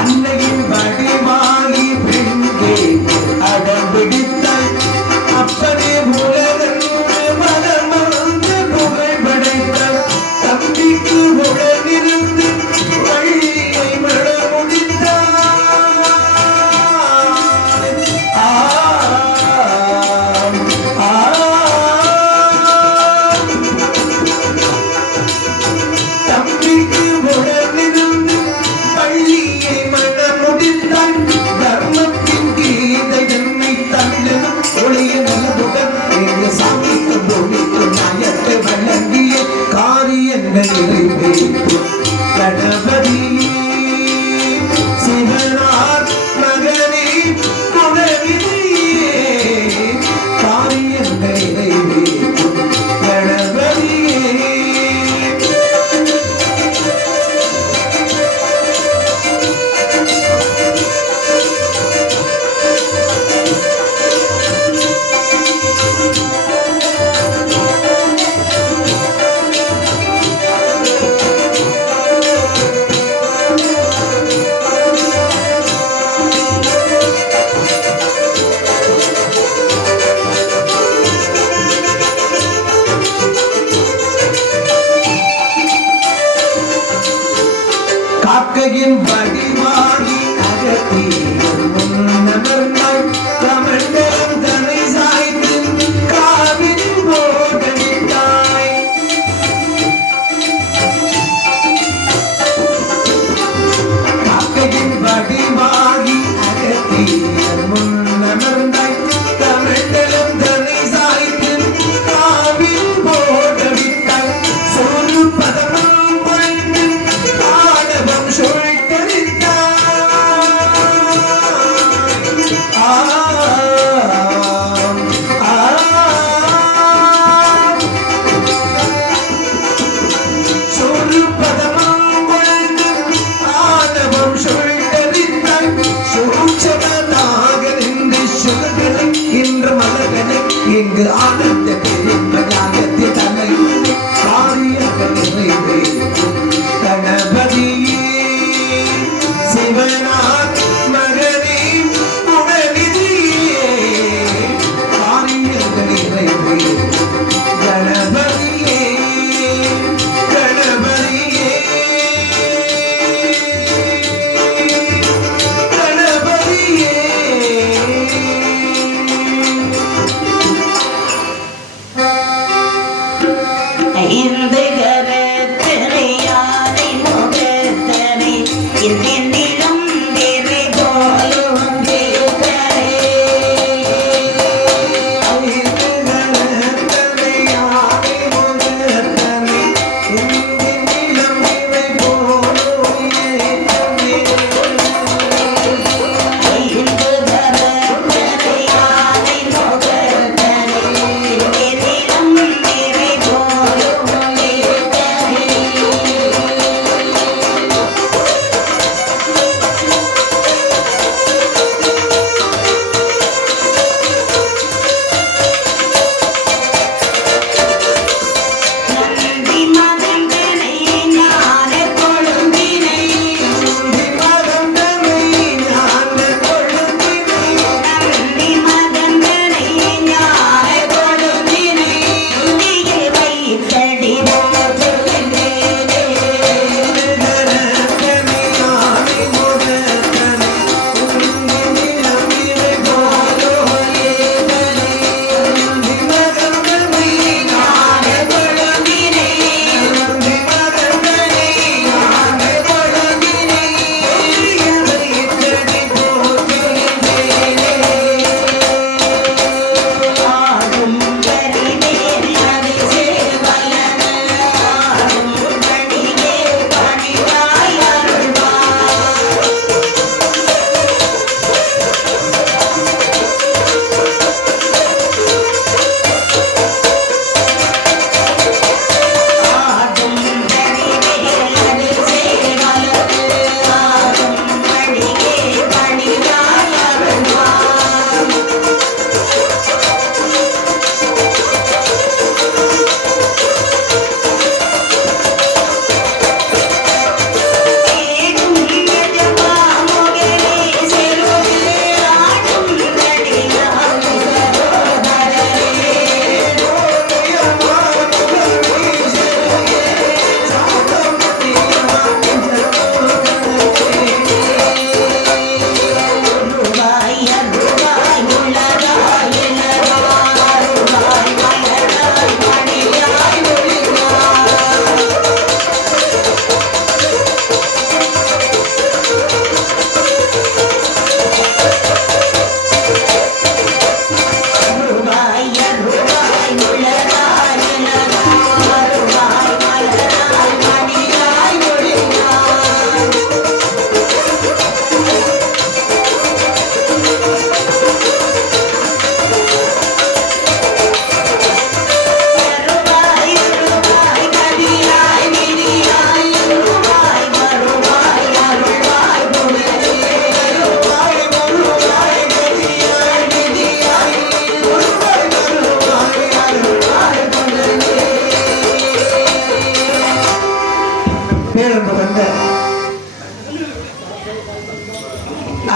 அன்னையின் வடிவாகி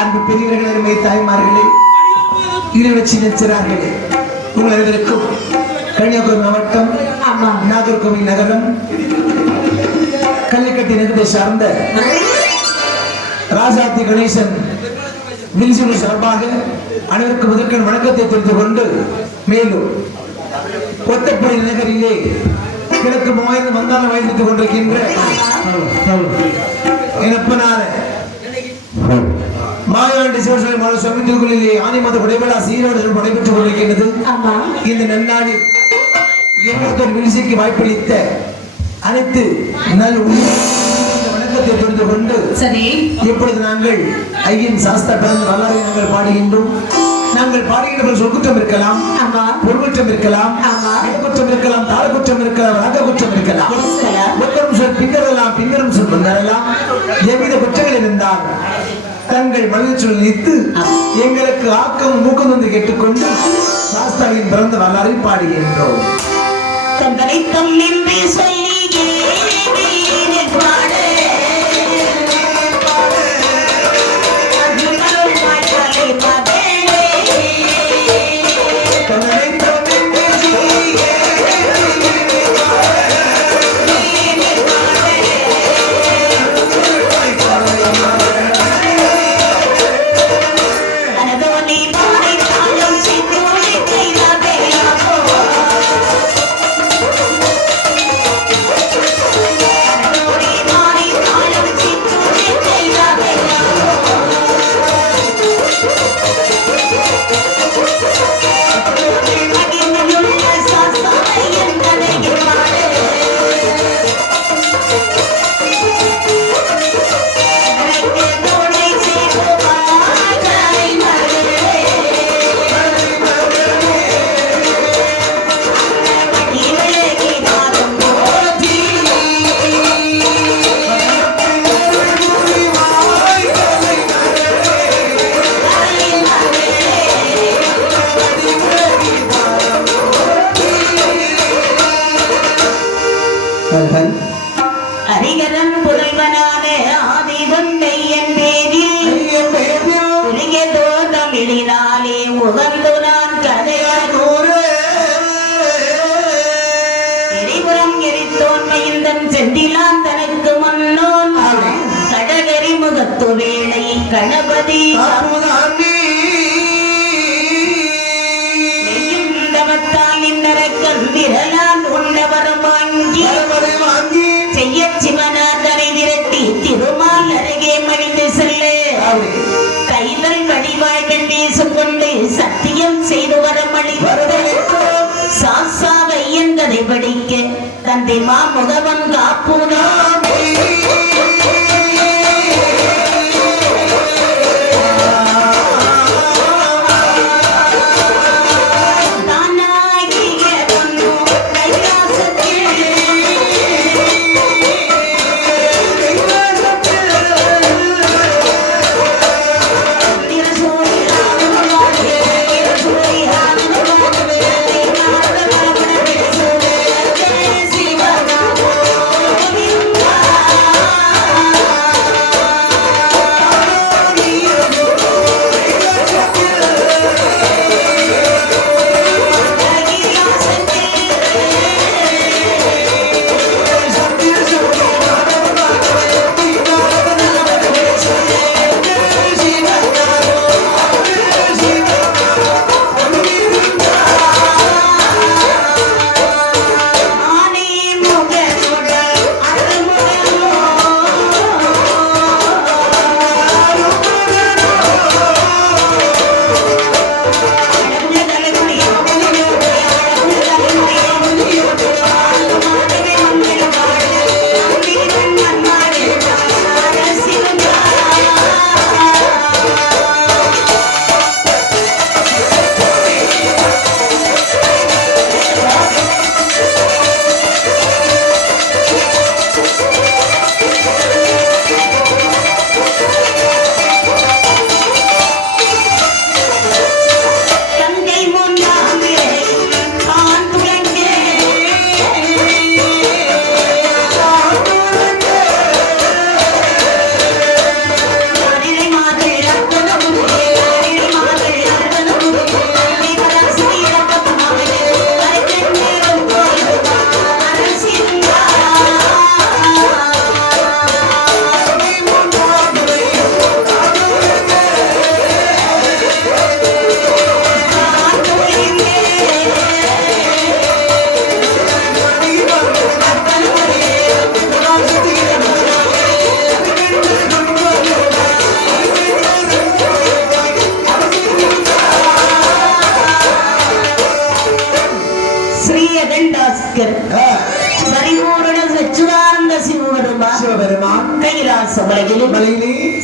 அன்பு பெரியவர்கள் அருமை தாய்மார்களே, இறைவச்சி நிற்கிறார்களே, உங்கள் அனைவருக்கும் கன்னியாகுமரி மாவட்டம் நாகர்கோவில் நகரம் கல்லைக்கட்டி நகரை சார்ந்த ராசாத்தி கணேசன் வில்சூர் சார்பாக அனைவருக்கும் முதற்கண் வணக்கத்தை தெரிந்து கொண்டு, மேலும் கொத்தப்பள்ளி நகரிலே கிழக்கு வந்தாலும் வயதித்துக் கொண்டிருக்கின்ற எனப்பனான மாயாண்டி சிவசோழி மாத சமீபத்திலே ஆனி மாத விடைவிழா சீரோடு நடைபெற்றுக் கொண்டிருக்கின்றது. இந்த நன்னாளில் எங்களுக்கு விழிசைக்கு வாய்ப்பளித்த அனைத்து நல் வணக்கத்தை தெரிந்து கொண்டு, இப்பொழுது நாங்கள் ஐயன் சாஸ்தா பிறந்த வரலாறை நாங்கள் பாடுகின்றோம். நாங்கள் பாடுகின்ற சொற்குற்றம் இருக்கலாம், பொருட்குற்றம் இருக்கலாம், இடக்குற்றம் இருக்கலாம், தாளக்குற்றம் இருக்கலாம், ராக குற்றம் இருக்கலாம், ஒத்தரும் சொல் பின்னரெல்லாம் பின்னரும் சொல் முன்னரெல்லாம் எவ்வித குற்றங்கள் இருந்தால் தங்கள் மனதில் சொல்லி நிறுத்து எங்களுக்கு ஆக்கம் ஊக்கம் வந்து கேட்டுக்கொண்டு சாஸ்தாவின் பிறந்த வரலாறை பாடுகின்றோம். தந்தனை தம்மின்றி சொல்லி ஹரிகரன் புதல்வனான ஆதிகொண்டை என் பேரில் உலகதோ தமிழினாலே உகந்து நான் கதையாகூறு எரிபுறம் எரித்தோன் மைந்தன் செந்திலான் தனக்கு மன்னோன் கடகரி முகத்து வேளை கணபதி விரலால் உண்டவரும் வாங்கி செய்ய சிவனாதரை விரட்டி திருமால் அருகே மணிந்து செல்ல கைதல் வடிவாய் கண்டேசும் கொண்டு சத்தியம் செய்து வரமளி சாசாவை என்பதை படிக்க தந்தை மாமுகவன் காப்புனா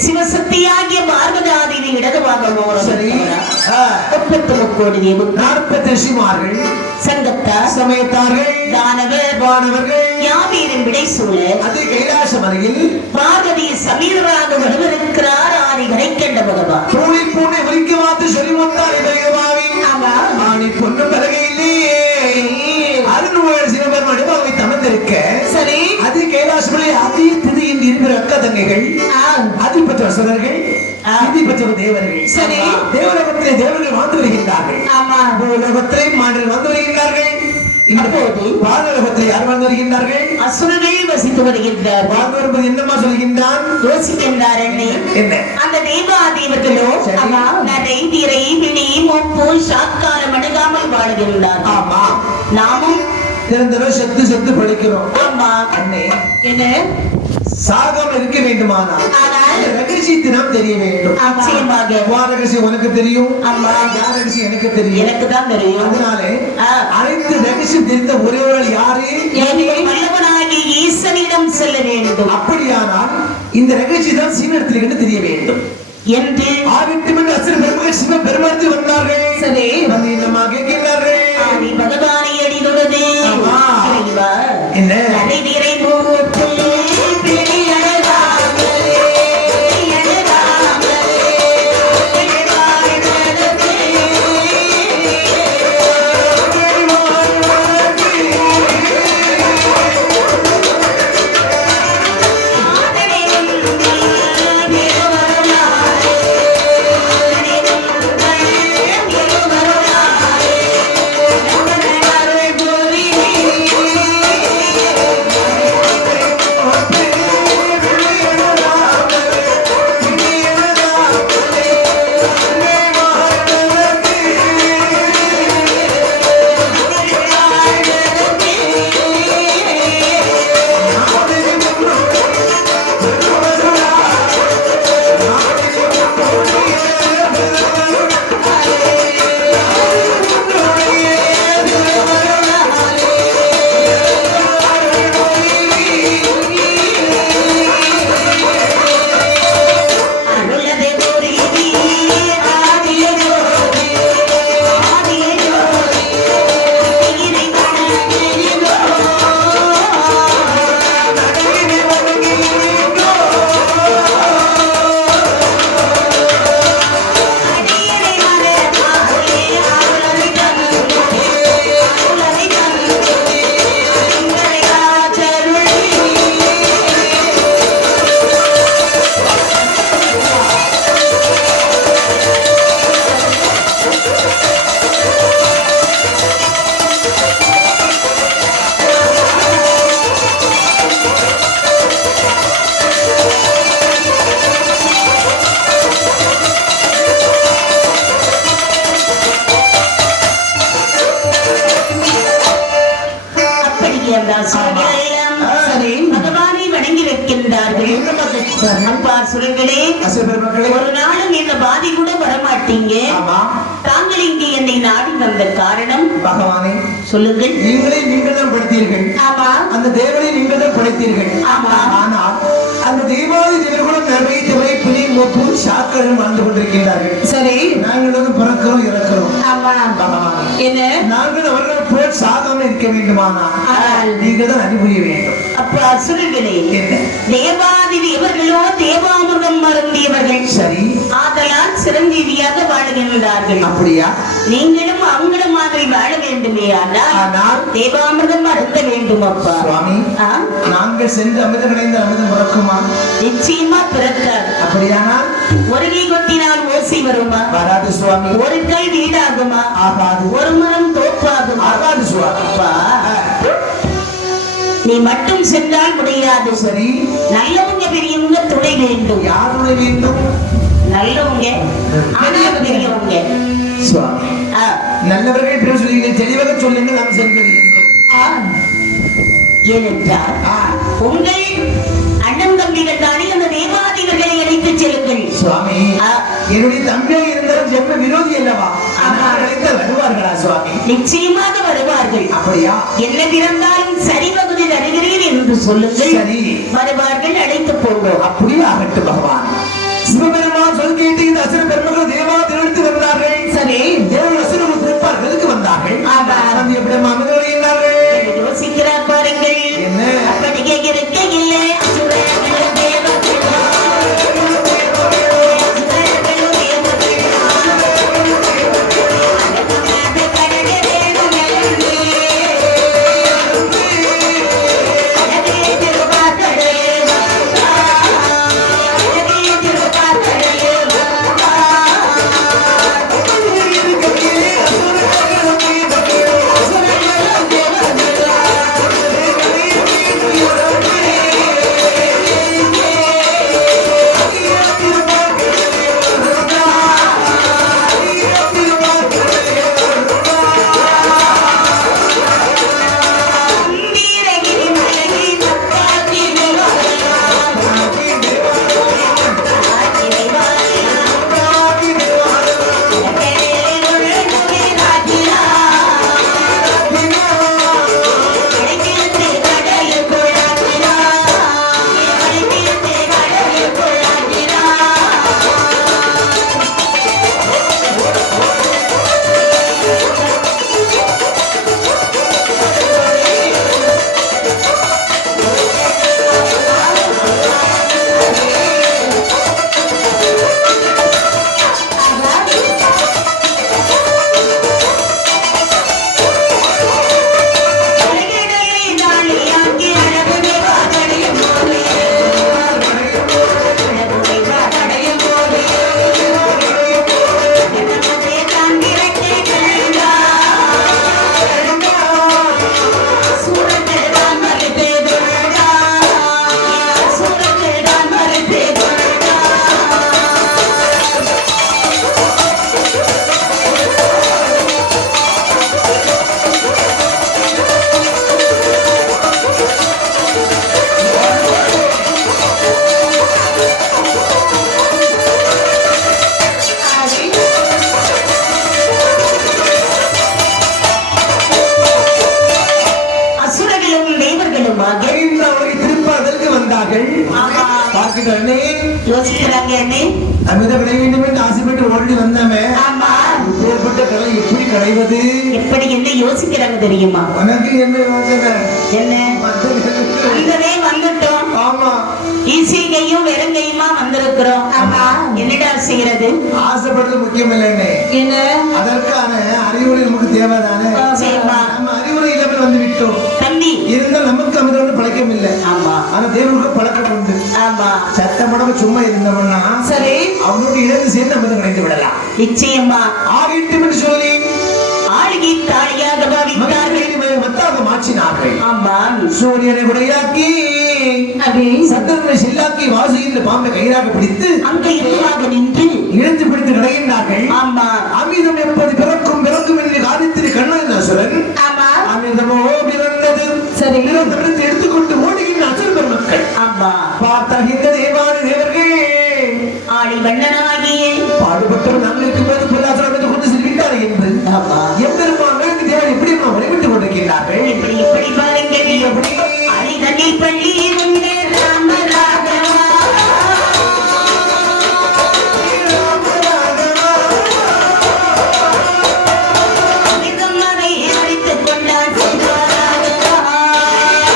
சிவசக்தியாகிய பார்வதாதியின் இடதுவாக சமயத்தார்கள் தானவர்கள் யாவீரின் விடை சூழ அது கைலாசம் அருகில் பார்வதியை சமீரராக வருவதற்கிறார் ஆதி கரை கண்ட பகவான் பூனை ஒலிக்க மாத்து சொல்லி வந்தார். பகவானி பொண்ணு பலகையிலே அருள்வாழ் சிவபெருமானி அவை தமர்ந்திருக்க சரி அது கைலாசமலை அதி திதியின் இருவர் அக்கா தங்கைகள் அதிபற்ற அசுரர்கள் அதிபற்ற தேவர்கள் சரி தேவலோகத்திலே தேவர்கள் வாழ்ந்து வருகின்றார்கள் ஆமா பூலோகத்திலே மாண்டல் வாழ்ந்து வருகின்றார்கள் இப்போது வானலோகத்திலே யார் வாழ்ந்து வருகின்றார்கள் அசுரர்கள் வசித்து வருகின்றார் வாழ்ந்து வருவது என்னமா சொல்கின்றான் யோசிக்கின்றார் என்ன அந்த தேவாதேவர்களோ நடை திரை விழி மொப்பு சாக்காரம் அணுகாமல் வாழ்கின்றார் ஆமா நாமும் திறந்தவரை செத்து செத்து படிக்கிறோம் ஆமா அண்ணே என்ன சாகாம இருக்க வேண்டுமானா ரகசியத்தை நாம் தெரிய வேண்டும் ரகசியம் உனக்கு தெரியும் ரகசியம் எனக்கு தெரியும் எனக்கு தான் தெரியும் அதனாலே அனைத்து ரகசியம் தெரிந்த ஒரே ஒரு யாரு வல்லவனாகி ஈசனிடம் செல்ல வேண்டும் அப்படியானால் இந்த ரகசியம் தான் சீனிடத்தில் தெரிய வேண்டும் என்று ஆகட்டும் என்று அசுர பெருமகள் சிவ பெருமாள் வந்தார்கள் சரி வந்து என்னமா கேட்கிறார்கள் பகவானை அடிதுள்ளது என்ன நடைதிரை மூப்பு பகவானை வணங்கி வைக்கின்றார்கள். அப்பா சுரங்களே, ஒரு நாளும் இந்த பாதி கூட வரமாட்டீங்க. தாங்கள் இங்கே என்னை நாடி வந்த காரணம் பகவானே சொல்லுங்கள். நீங்கள் தான் படைத்தீர்கள். அந்த தேவனை நீங்கள் தான் படைத்தீர்கள். ஆனால் அந்த தெய்வாதி தேவர்களும் நிறைய திரை பிணை மூப்பு சாக்கள் வாழ்ந்து கொண்டிருக்கின்றார்கள். சரி, நாங்களும் பிறக்கிறோம் இறக்கிறோம். என்ன நாங்கள் அவர்கள் போல் சாகாமல் இருக்க வேண்டுமானால் நீங்கள் தான் அறிவுரிய வேண்டும். அப்ப அசுரர்களே, தேவாதி தேவர்களோ தேவாமிர்தம் மருந்தியவர்கள். சரி, ஆதலால் சிரஞ்சீவியாக வாழுகின்றார்கள். அப்படியா? நீங்களும் அவங்கள மாதிரி வாழ வேண்டுமே. ஆனால் தேவாமிர்தம் அருந்த வேண்டும். அப்பா சுவாமி, நாங்கள் சென்று அமிர்தம் கிடைந்த அமிர்தம் பிறக்குமா? நிச்சயமா பிறக்காது. அப்படியானால் ஒரு கை கொட்டினால் ஓசை வருமா? வராது சுவாமி. ஒரு கை வீடாகுமா? ஆகாது. ஒரு மரம் தோப்பாகுமா? ஆகாது சுவாமி. நீ மட்டும் சென்றால் முடியாது. சரி, நல்லவங்க பெரியவங்க துணை வேண்டும். யார் துணை வேண்டும்? நல்லவங்க, ஆனா பெரியவங்க. சுவாமி, நல்லவர்கள் பேர் சொல்லுங்க, தெளிவாக சொல்லுங்க, நாம் சென்றிருக்கின்றோம். ஏனென்றால் உங்கள் அண்ணன் தம்பிகள் தானே அந்த தேவாதிகளை அழைத்து செல்லுங்கள். சுவாமி, என்னுடைய தம்பியாக இருந்தாலும் ஜென்ம விரோதி அல்லவா? வருவார்களா சுவாமி? நிச்சயமாக வருவார்கள். அப்படியா? என்ன பிறந்தாலும் சரி பகுதி தருகிறேன் என்று சொல்லுங்கள். சரி, வருவார்கள், அழைத்து போவோம். அப்படியே ஆகட்டும். பகவான் சிவபெருமான் சொல் கேட்டு இந்த அசுர பெருமக்கள் தேவாலயத்தில் எடுத்து வந்தார்கள். சரி, அசுரர்கள் திருப்பார்களுக்கு வந்தார்கள். எப்படி அமிர்தம் வருகின்றார்கள்? யோசிக்கிறார் பாருங்கள். என்ன அப்படி கேட்க இல்லை. கடல் கண்ணே யோசிக்கிறாங்க அண்ணே. அமிர்த கடை வேண்டும் என்று ஆசைப்பட்டு ஓடி வந்தாமே, ஆமா, ஏற்பட்ட கடை எப்படி கடைவது? எப்படி என்ன யோசிக்கிறாங்க தெரியுமா? உனக்கு என்ன யோசனை? என்ன வந்ததே வந்துட்டோம். ஆமா, ஈசிகையும் வெறுங்கையுமா வந்திருக்கிறோம். ஆமா, என்னடா செய்யறது? ஆசைப்படுறது முக்கியம் இல்லைன்னே, என்ன அதற்கான அறிவுரை நமக்கு தேவைதானே. நம்ம அறிவுரை இல்லாமல் வந்து விட்டோம் தம்பி. இருந்தால் நமக்கு அமிர்தம் பழக்கம் இல்லை. ஆமா, ஆனா தேவனுக்கு பழக்கம் உண்டு. ஆமா, சத்தமடம சும்மா இருந்தவன்னா சரி, அவனோடு இணைந்து சேர்ந்து அமிர்தம் கிடைத்து விடலாம். நிச்சயமா ஆகிட்டும் என்று சொல்லி ஆழ்கி தாளியாக பாவித்தார்கள். மத்தாக மாற்றினார்கள். ஆமா, சூரியனை குடையாக்கி சந்திரனை சில்லாக்கி வாசுகின்ற பாம்பை கயிறாக பிடித்து அங்க இருவாக நின்று இழுத்து பிடித்து கிடைக்கின்றார்கள். ஆமா, அமிர்தம் எப்போது பிறக்கும் பிறக்கும் என்று காதித்திரு கண்ணன் அசுரன். ஆமா, அமிர்தமோ பிறந்தது. சரி, பிறந்து எடுத்துக்கொண்டு ஓடுகின்ற அசுர பெருமக்கள். ஆமா, பார்த்தாகின்ற தேவாதி தேவர்கள் ஆளி வண்ணனாகிய பாடுபட்டவர் நாங்கள் இருக்கும்போது பொருளாதாரம் என்று கொண்டு செல்கின்றார் என்று எம்பெருமான் தேவன் எப்படி வழிபட்டுக் கொண்டிருக்கிறார்கள். எப்படி பாருங்கள், எப்படி அழி தண்ணீர் பள்ளி உண்டே ராமராகவா. மிகமதை அழைத்துக் கொண்டான் சீதாராகவா.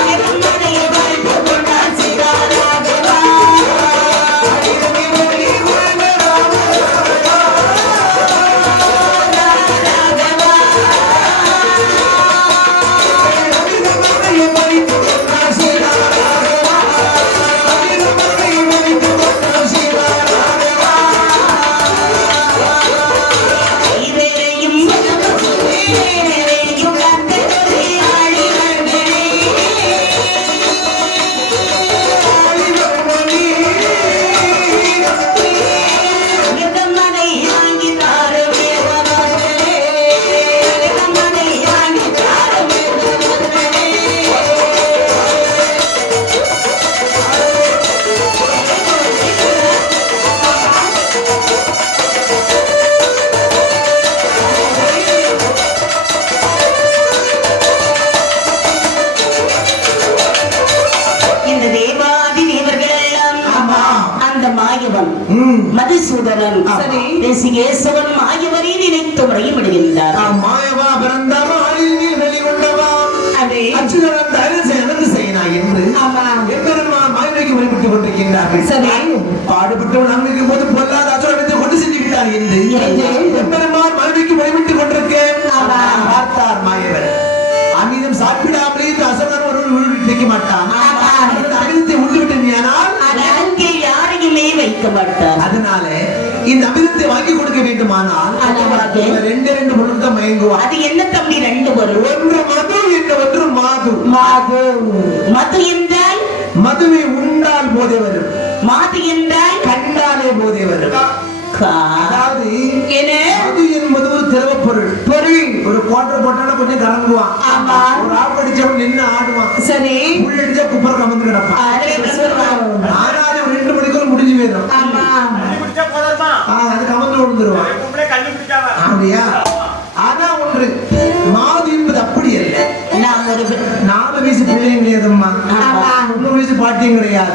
மிகமதை அழைத்துக் கொண்டான் சீதாராகவா. இவரையும் இவரையும் கண்டதே ஆழிவர்களே. மிகமதை வாங்கி தாருமே வரவர்களே. மிகமதை வாங்கி தாருமே வரவர்களே. இந்த தேவாதி தேவர்கள் எல்லாம் அந்த மாயவன் மதுசூதனன் தேசிகேசவன் மாயவரை நினைத்து முறையும் விடுகின்றார். மாயவா பிறந்தவா ஆளில் நீ வெளிகொண்டவா அச்சுதன் தயவு செய்யனா என்று எம்பெருமான் மாயவைக்கு வழிபட்டுக் கொண்டிருக்கின்றார்கள். பாடுபட்டவன் அங்கிருக்கும் போது பொல்லாத அச்சுரத்தை கொண்டு சென்று விட்டார் என்று எம்பெருமான் மாயவைக்கு வழிபட்டுக் கொண்டிருக்கேன். பார்த்தார் மாயவன் அமிர்தம் சாப்பிடாமலே இந்த அசுரன் ஒரு நிற்க மாட்டான். அமிர்தத்தை உண்டு விட்டால் அங்கே யாரையுமே வைக்க மாட்டார். அதனால இந்த அமிர்தத்தை வாங்கி கொடுக்க வேண்டுமானால் ரெண்டு பொருள் தான் மயங்குவார். அது என்ன தம்பி? ரெண்டு பொருள். ஒன்று மது, ஒன்று மாது. மாது மது என்றால் மதுவை உண்டால் போதே வரும். மாது என்றால் கண்டாலே போதே வரும். அதாவது மது என்பது ஒரு திரவ பொருள். ஒரு குவார்டர் போட்டாலும் கொஞ்சம் கறங்குவான். ஒரு ஆப் அடிச்சவன் நின்று ஆடுவான். சரி, உள்ள அடிச்சா குப்பர் கமந்து கிடப்பான். ஆனாலும் 2 மணிக்குள்ள முடிஞ்சு போயிடும். அது கமந்து விழுந்துருவான். அப்படியா? ஆனா ஒன்று மாது என்பது அப்படி அல்ல. 4 வயசு பிள்ளையும் கிடையாதும்மா, 3 வயசு பாட்டியும் கிடையாது.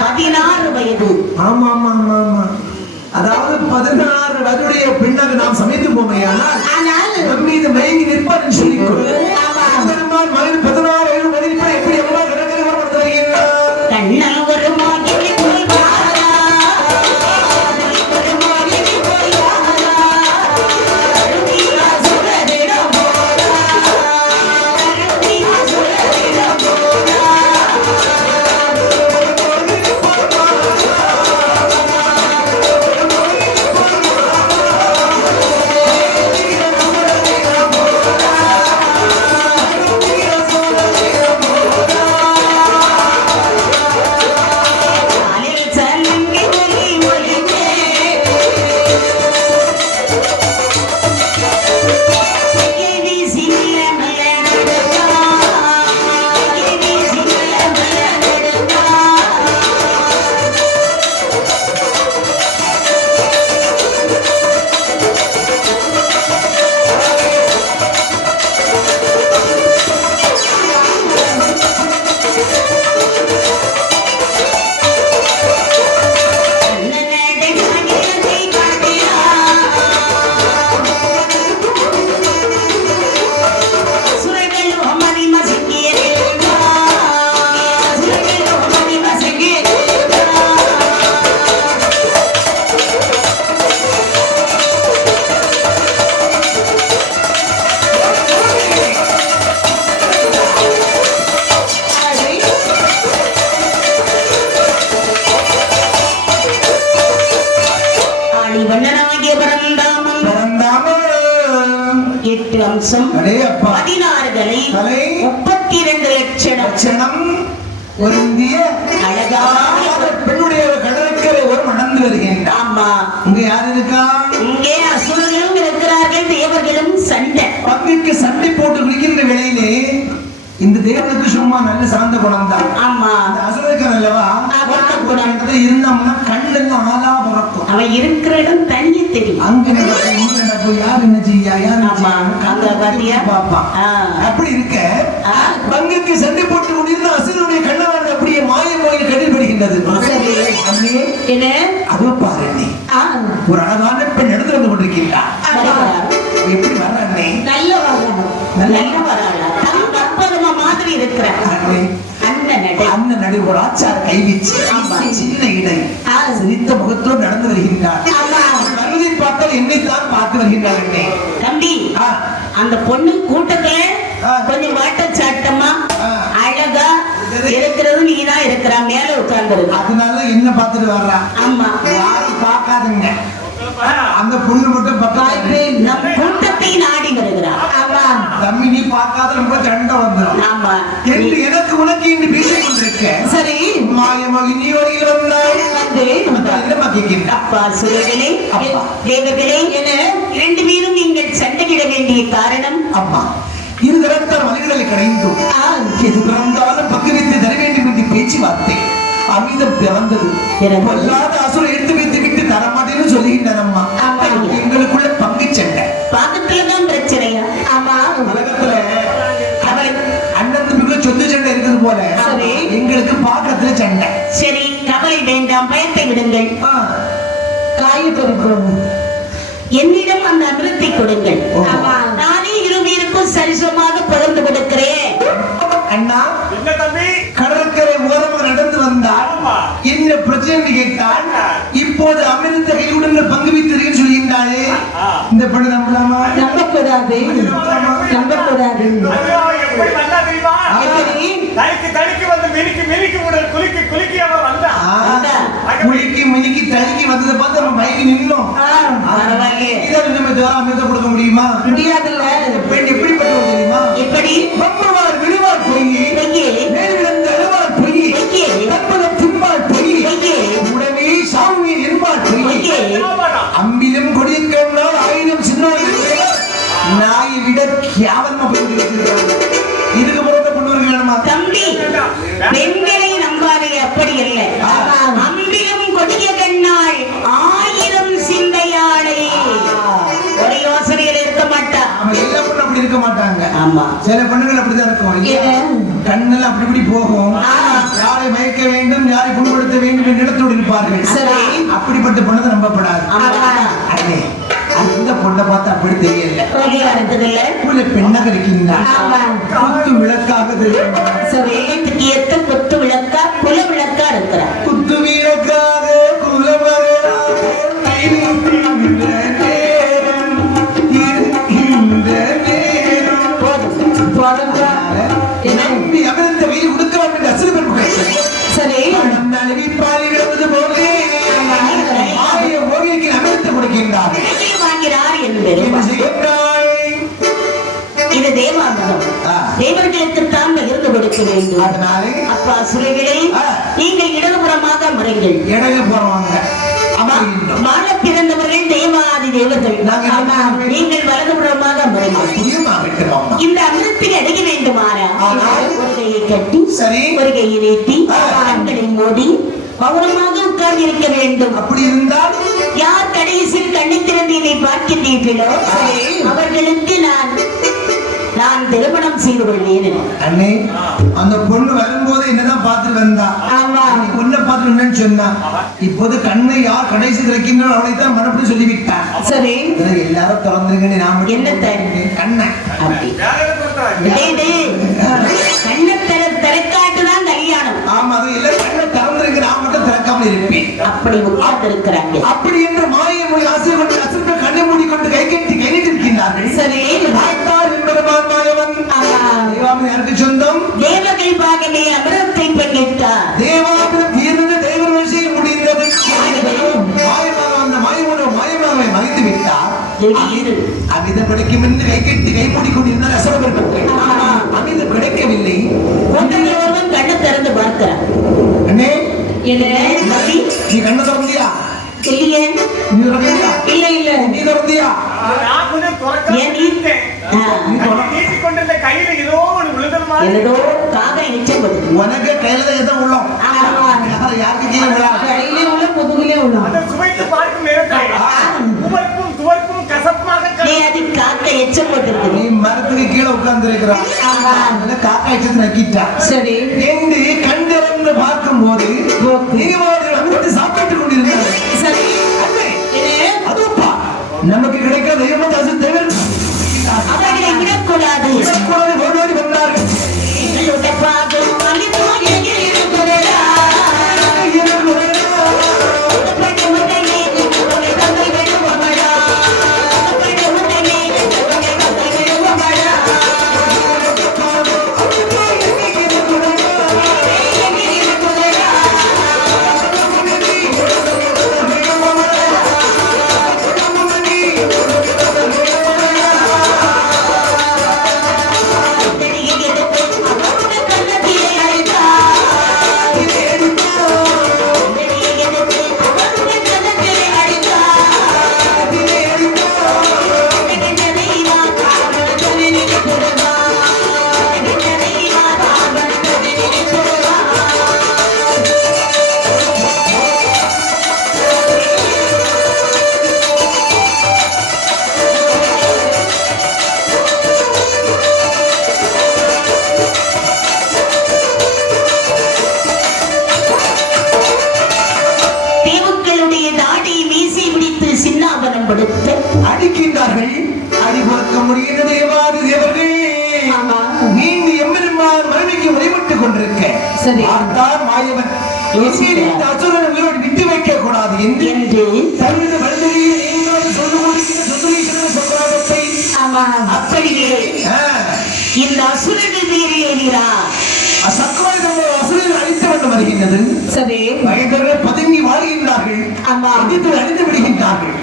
16 வயது. ஆமா ஆமா ஆமா ஆமா. அதாவது 16 வயதுடைய பெண்ணாக நாம் சமைத்து போமையானால் நம் மீது மயங்கி நிற்பார் என்று சொல்லிக்கொள். பெருமாள் மகன் 16 வயது மதிப்பை எப்படி அம்மா கடற்கரை வருகிறார். கண்ணா ஒரு மாதிரி போய் வாரா. ஒரு மாதிரி போய் வாரா. அருவியா சுரதிடம் போரா. அருவியா சுரதிடம் போரா. Thank you. மணி வண்ணனாகிய பரந்தாமம் 8 அம்சம் 16 தலை 32 லட்சணம் ஒரு இந்திய அழகான பெண்ணுடைய கடற்கரை ஒரு நடந்து வருகின்றார். ஆமா, இங்க யார் இருக்கா? இங்கே அசுரர்களும் இருக்கிறார்கள், தேவர்களும் சண்டை. பங்குக்கு சண்டை போட்டு குளிக்கின்ற வேளையிலே இந்த தேவனுக்கு சும்மா நல்ல சார்ந்த குணம் தான். ஆமா, அந்த அசுரருக்கு அல்லவா இருந்தோம்னா கண்ணெல்லாம் ஆளா பறக்கும். அவன் இருக்கிற இடம் தனியே தெரியும். அங்க யார் என்ன செய்யா யார் பாப்பா அப்படி இருக்க பங்குக்கு சண்டை போட்டு கொண்டிருந்த அசுரனுடைய கண்ணவான் அப்படியே மாயமாய் கடில்படுகின்றது. அது பாரு நீ ஒரு அழகான பெண் எடுத்து வந்து கொண்டிருக்கின்றார். எப்படி வர அண்ணே? நல்ல வர மாதிரி இருக்கிறார். அண்ணன் நடு ஒரு ஆச்சார கைவிச்சு சின்ன இடை சிரித்த முகத்தோடு நடந்து வருகின்றார். வருவதை பார்த்தால் என்னைத்தான் பார்த்து வருகின்றார். என்னை தம்பி, அந்த பொண்ணு கூட்டத்துல கொஞ்சம் வாட்டச்சாட்டமா அழகா இருக்கிறது நீதான் இருக்கிற மேல உட்கார்ந்து, அதனால என்ன பார்த்துட்டு வர்றா. ஆமா, யாரும் பார்க்காதுங்க. அந்த பொண்ணு மட்டும் பக்கத்துல நம் கூட்டத்தை நாடி வருகிறார். ஆமா தம்பி, நீ பார்க்காத ரொம்ப சண்டை வந்துடும். ஆமா, என்று எனக்கு உனக்கு என்று பேசிக் கொண்டிருக்கேன். சரி, மாயமகி நீ வருகிற வந்தாய் அப்பா சுரர்களே தேவர்களே என 2 பேரும் நீங்கள் சண்டையிட வேண்டிய காரணம் அம்மா இரு தரத்தார் மலைகளை கடைந்தோம். எது பிறந்தாலும் பக்குவித்து தர வேண்டும் என்று பேச்சுவார்த்தை அமிதம் பிறந்தது. பொல்லாத அசுரம் எடுத்து வைத்து விட்டு தரமாட்டேன்னு சொல்லுகின்றன. அம்மா, எங்களுக்குள்ள பங்கு சண்டை பாகத்துலதான் பிரச்சனையா? ஆமா, உலகத்துல அண்ணன் தம்பிக்குள்ள சொத்து சண்டை இருக்குது போல எங்களுக்கு பாக்கத்துல சண்டை. சரி, கவலை வேண்டாம், பயத்தை விடுங்கள். காயப்பெருக்கும் என்னிடம் அந்த அமிர்தத்தை கொடுங்கள். நானே இருவருக்கும் சரிசமமாக பகிர்ந்து கொடுக்கிறேன். அண்ணா, என்ன தம்பி, கடற்கரை ஓரமாக நடந்து வந்தால் என்ன பிரச்சனை கேட்டால் இப்போது அமிர்த கையுடன் பங்கு வைத்திருக்கேன்னு சொல்கின்றாளே, இந்த பெண்ணு நம்பலாமா? நம்பக்கூடாது, நம்பக்கூடாது. மினிக்கு தடுக்கி வந்ததை பார்த்து நம்ம மயங்கி நின்னோம். அமிர்த கொடுக்க முடியுமா? முடியாதுல்ல. பெண் எப்படிப்பட்டவங்க தெரியுமா? எப்படி? பம்புவார் விடுவார் பொய், மேலிடந்து அழுவார் பொய், தற்பதம் திம்பார் பொய், உடனே சாமி என்பார் பொய், அம்பிலும் கொடியக்கண்ணால் ஆயிரம் சின்னோடு நாயை விட கேவலமா போயிருக்கிறார். இதுக்கு புறத்தை கொண்டு வருகிறாமா? தம்பி, பெண்களை நம்பாதே, அப்படி இல்லை. அம்பிலும் கொடிய கண்ணாள் ஆயிரம் சிந்தையாளே, ஒரு யோசனையில் இருக்க மாட்டா. எல்லா பொண்ணும் அப்படி இருக்க மாட்டாங்க. ஆமா, சில பெண்ணுகள் அப்படிதான் இருக்கும். கண்ணெல்லாம் அப்படி இப்படி போகும். யாரை மயக்க வேண்டும், யாரை புண்படுத்த வேண்டும் என்ற இடத்தோடு இருப்பார்கள். சரி, அப்படிப்பட்ட பொண்ணை நம்பப்படாது. அண்ணே, அந்த பொண்ணை பார்த்து அப்படி தெரியல, பெண்ணாக இருக்கின்றார். குத்து விளக்காக தெரியும். குத்து விளக்கா குல விளக்கா இருக்கிறார். குத்து விளக்காக குலமகனாக நம்பி அமிர்த வெயில் கொடுக்கலாம் என்று அசுர பெருமை. சரி, ஓவியக்கு அமிர்தத்தை கொடுக்கின்றார். இது தேவாமிர்தம், தேவர்களுக்குத்தான் பகிர்ந்து கொடுக்க வேண்டும். அதனாலே அப்பா சுரைகளே, நீங்கள் இடதுபுறமாக முறைகள். இடதுபுறமாக வாழ பிறந்தவர்கள் தேவாதி தேவர்கள், நீங்கள் வலதுபுறமாக முறைகள். இந்த அமிர்தத்தை அடைய வேண்டுமானா ஒரு கையை கட்டி ஒரு கையை நீட்டி கண்களை மூடி மௌனமாக உட்கார்ந்து இருக்க வேண்டும். அப்படி இருந்தால் யார் கடைசியில் கண்ணை திறந்து இதை பார்க்கின்றீர்களோ அவர்களுக்கு நான் திருமணம் செய்து கொள்வேன். அண்ணே, அந்த பொண்ணு வரும்போது என்னதான் பார்த்துட்டு வந்தா, பொண்ணை பார்த்து என்னன்னு சொன்னா, இப்போது கண்ணை யார் கடைசி திறக்கின்றோ அவளை தான் மறுபடியும் சொல்லிவிட்டார். சரி, எல்லாரும் திறந்துருங்க. நான் என்ன கண்ணை கண்ணை திறக்காட்டுதான் கல்யாணம். ஆமா, அது எல்லாம் கண்ணை திறந்துருக்கு, நான் மட்டும் திறக்காமல் இருப்பேன். அப்படி உட்கார்ந்து இருக்கிறாங்க. அப்படி என்று மாயை மொழி ஆசை கொண்டு அசுர கண்ணை மூடிக்கொண்டு கை கட்டி கைட்டு இருக்கின்றார்கள். சரி, யாருக்கு சொந்தம்? தேவர்கள் பாகமே அமிர்தத்தை பங்கிட்டார். தேவாமிரம் தீர்ந்தது, தேவர் விஷயம் முடிந்தது. மாயமாக வந்த மாயமோட மாய அமிதம் கிடைக்கும் என்று கை கட்டி கை மூடிக்கொண்டிருந்த ரசவர்கள் மக்கள் அமிதம் கிடைக்கவில்லை. ஒருவன் கண்ணை திறந்து பார்க்கிறான். அண்ணே நீ கண்ணை திறந்தியா? இல்லையே. நீ திறந்தியா? இல்ல இல்ல. நீ திறந்தியா? ஏதோ காக்கை நிச்சயப்பது உனக்கு கையில எதோ உள்ளோம் யாருக்கு கீழே விழா கையிலே உள்ள முதுகிலே உள்ள சுவைத்து பார்க்கும் நேரத்தில் உவர்க்கும் துவர்க்கும் கசப்பாக நீ அது காக்கை எச்சப்பட்டிருக்கு. நீ மரத்துக்கு கீழே உட்கார்ந்து இருக்கிறான் காக்கா எச்சத்து நக்கிட்டா. சரி என்று கண்டிருந்து பார்க்கும் போது நீவாதிகள் அமிர்தத்தை சாப்பிட்டுக் கொண்டிருந்தார். சரி அதுப்பா நமக்கு கிடைக்கிற தெய்வம் அது தவிர அவர்களை விடக்கூடாது. ஓடோடி வந்தார்கள். அடிக்கின்றார்கள். அடிபொறுக்க முடியாத தேவாதி தேவர்கள் நீண்டு எம்பெருமான் மறுமைக்கு முறைப்பட்டுக் கொண்டிருக்க பார்த்தார் மாயவன் அசுரன் உயிரோடு விட்டு வைக்க கூடாது என்று தனது வலதுகையில் நீங்கள் சொல்லுவதை அப்படியே இந்த அசுரர்கள் மீறி எழுகிறார். அசுரன் அழித்து வந்து வருகின்றது. சரி வயதர்கள் பதுங்கி வாழ்கின்றார்கள். அழித்து விடுகின்றார்கள்.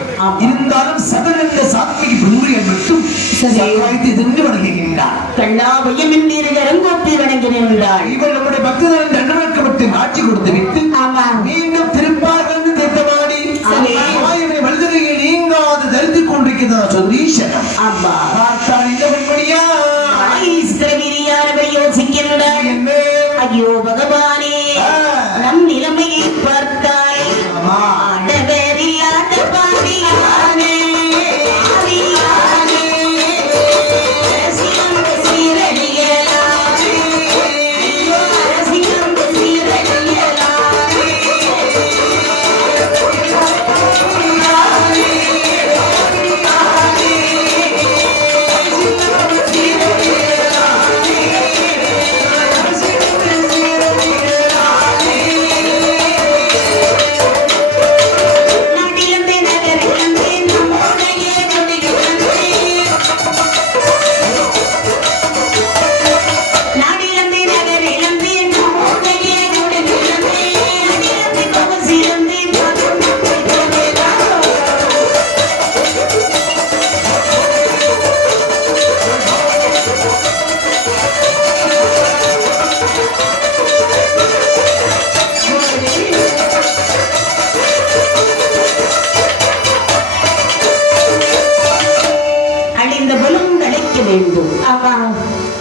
இருந்தாலும் சதன் என்ற சாத்மிக்கு பெண்முறைகள் மட்டும் தின்று வணங்குகின்றார். கண்ணா பையமின்றீர்கள் அரங்கோப்பி வணங்கினார். இவள் நம்முடைய பக்தர்கள் தண்டனைக்கப்பட்டு காட்சி கொடுத்து விட்டு மீண்டும் திருப்பார்கள் திட்டமாடி வாயுவை வலதுகையில் நீங்காது தரித்துக் கொண்டிருக்கிறார் சுந்தரீசனம். பார்த்தால் இந்த பெண்மணியா யோசிக்கின்றார். ஐயோ பகவானே நம் நிலைமையை பார்த்தால் ஆடவரில்லாத பாவியானே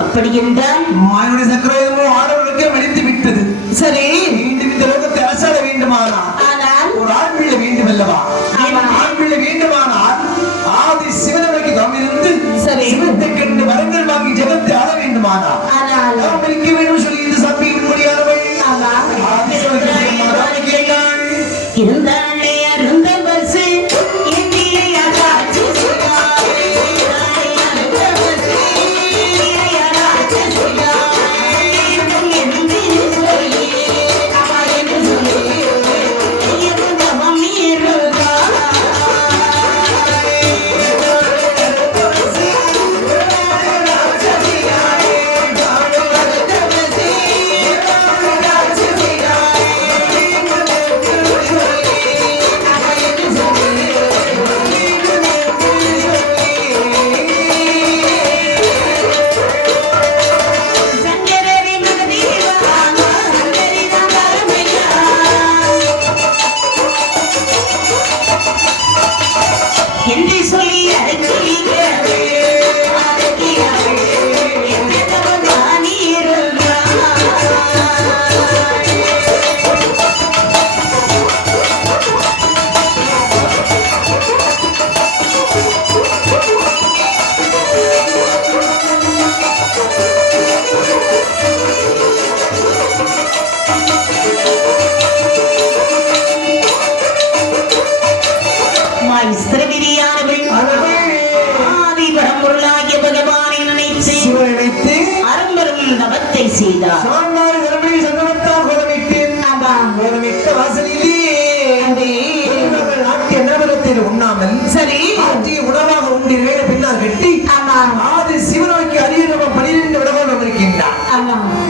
அப்படி என்றால் மானுடைய சக்கரமோ ஆடவர்களுக்கு வெடித்து விட்டது. சரி மீண்டும் இந்த லோகத்தை அரசாட வேண்டுமானால் ஒரு ஆண் பிள்ளை வேண்டும் அல்லவா? ஆண் பிள்ளை வேண்டுமானால் ஆதி சிவனவருக்கு தம் இருந்து சிவத்தை கண்டு வரங்கள் வாங்கி ஜெகத்தை ஆள வேண்டுமானால் நாம் இருக்க வேண்டும் சொல்லி இந்த சாப்பிட முடியாதவள் இருந்தாலே அருந்த பஸ் Thank you. ஸ்திரவிதியானவள் ஆதி பரம்பொருளாகிய பகவானை நினைத்து அரும்பெரும் தவத்தை செய்தார். உண்ணாமல் சரி உணவாக உண்டீர்கள் பின்னால் கட்டி ஆதி சிவனோக்கி அரியரவ 12 விடமாக இருக்கின்றார்.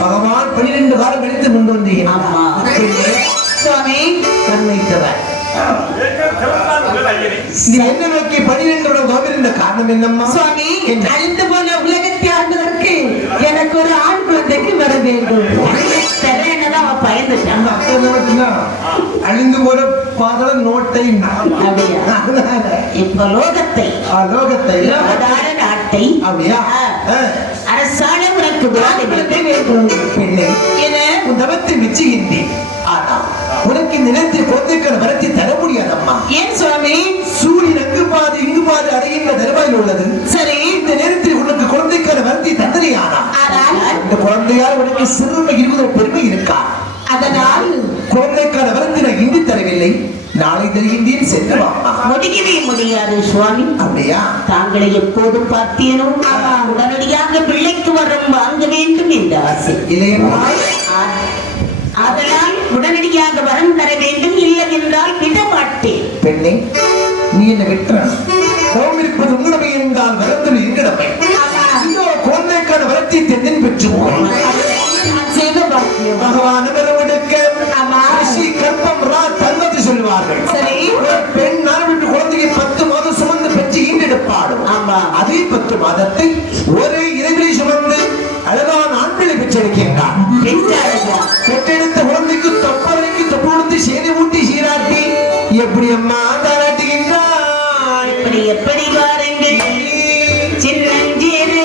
பகவான் 12 காலம் கழித்து முன் தோன்றுகிறார். சுவாமி கண்மைத்தவர் என்ன நோக்கி 12 விடம் தோன்றிருந்த காரணம் என்னம்மா? சுவாமி அழிந்து போன உலகத்தை ஆள்வதற்கு எனக்கு ஒரு ஆண் குழந்தைக்கு வர வேண்டும். என்னதான் அவன் பயந்துட்டான். அழிந்து போற பாதல நோட்டை இப்ப லோகத்தை லோகதார நாட்டை அப்படியா அரசாண உனக்கு பெண்ணே உன் தவத்தை மெச்சுகின்றேன். ஆனா உனக்கு நிலத்தில் குழந்தைக்கான வரத்தை தர முடியாதம்மா. ஏன் சுவாமி? சூரியன் அங்கு பாது இங்கு பாது அடைகின்ற தருவாயில் உள்ளது. சரி இந்த நேரத்தில் உனக்கு குழந்தைக்கான வரத்தை தந்தனே. ஆனால் இந்த குழந்தையால் உனக்கு சிறுமை இருக்கிற பெருமை இருக்கா? அதனால் குழந்தைக்கான வரத்தை நான் இன்று தரவில்லை, நாளை தருகின்றேன். சென்று முடிக்கவே முடியாது சுவாமி. அப்படியா? தாங்களை எப்போதும் பார்த்தேனோ உடனடியாக பிள்ளைக்கு வரம் வாங்க வேண்டும் என்ற ஆசை இல்லையா? அதனால் உடனடியாக வரம் தர வேண்டும், இல்லை என்றால் விட மாட்டேன். பெண்ணே நீ என்ன விட்டுறான் இருப்பது உங்களமை என்றால் வரத்தில் எங்கிடமை. குழந்தைக்கான வரத்தை தென் பெற்று பகவான் தந்தது சொல்வார்கள். பெண் நரவிட்டு குழந்தையை 10 மாதம் சுமந்து பெற்று ஈண்டெடுப்பாடும். அதே 10 மாதத்தை ஒரே இறைவனை சுமந்து அழகான ஆண்களை பெற்றெடுக்கின்றார். பெற்றெடுத்த குழந்தைக்கு தொப்பரைக்கு தொப்பு கொடுத்து சேதி ஊட்டி சீராட்டி எப்படி அம்மா தாராட்டுகின்றார். எப்படி பாருங்கள் சின்னஞ்சிறு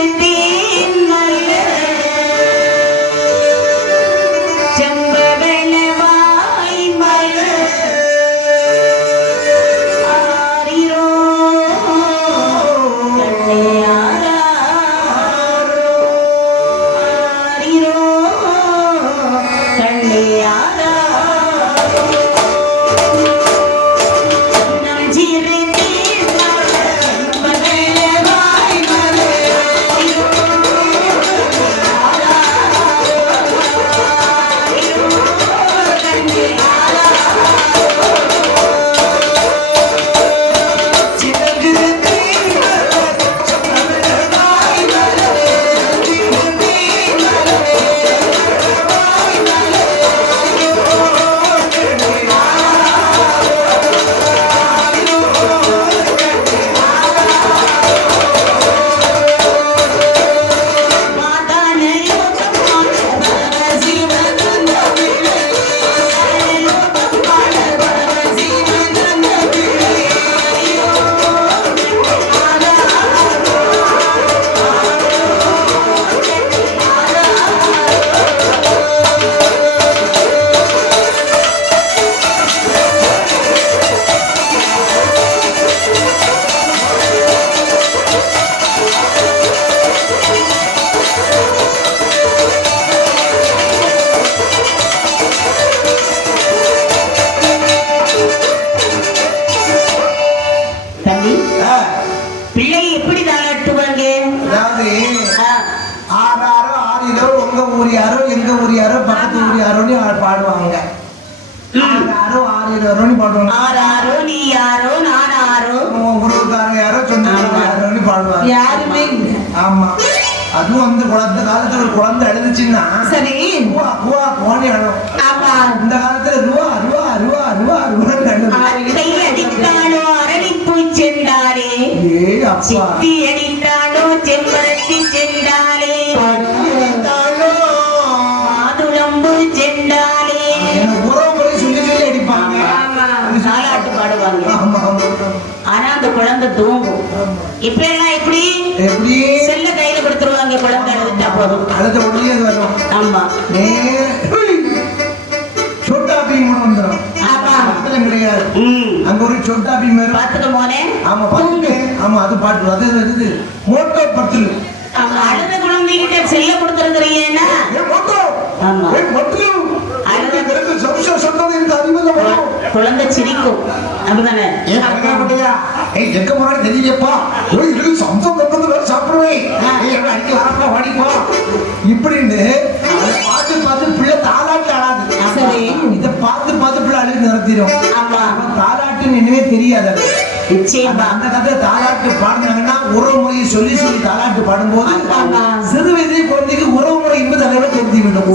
பாடுவாங்க. ஆறாரோ ஆறிலோன்னு பாடுவாங்க. ஆறாரோ நீ யாரோ நான் ஆரோ ஊருக்கார யாரோ சொன்னாரோன்னு பாடுவாங்க. யாருமே இல்ல. ஆமா, அதுவும் வந்து குழந்தை காலத்துல ஒரு குழந்தை அழுதுச்சுன்னா சரி ரூவா ரூவா போனே அழும். ஆமா, இந்த காலத்துல ரூவா ரூவா ரூவா ரூவா ரூவான்னு அழுது. அடித்தானோ அரளிப்பூ சென்றாரே, சித்தி அடித்தானோ செம்பருத்தி சென்றாலே, மாதுளம்பு சென்றாலே, உறவு முறை சொல்லி சொல்லி அடிப்பாங்க. நாளாட்டு பாடுவாங்க. ஆனா அந்த குழந்தை தூங்கும். இப்ப எல்லாம் எப்படி எப்படி செல்ல கையில கொடுத்துருவாங்க. குழந்தை அழுதுட்டா போதும், அழுத உடனே அது வரும். ஆமா, சோட்டா பீம் வந்துடும். கிடையாது, அங்க ஒரு சோட்டா பீம் பாத்துக்க போனே. ஆமா பாத்துக்க. ஆமா அது பாட்டு அது இது மோட்டோ பத்து. அழுத குழந்தைகிட்ட செல்ல கொடுத்துருக்கிறீங்கன்னா மோட்டோ. ஆமா மோட்டோ அழுத குழந்தை சிரிக்கும் அப்படிதானே எங்க முன்னாடி தெரியப்பா சம்சம் சாப்பிடுவேன் இப்படின்னு பார்த்து பார்த்து பிள்ளை தாலாட்டு ஆடாது. இதை பார்த்து பார்த்து பிள்ளை அழுது நிறுத்திடும். தாலாட்டுன்னு என்னவே தெரியாது. அந்த கதை தாலாட்டு பாடினாங்கன்னா உறவு முறையை சொல்லி சொல்லி தாலாட்டு பாடும்போது சிறு வயதிலே குழந்தைக்கு உறவு முறை என்பது அளவில் தெரிந்துவிடும்.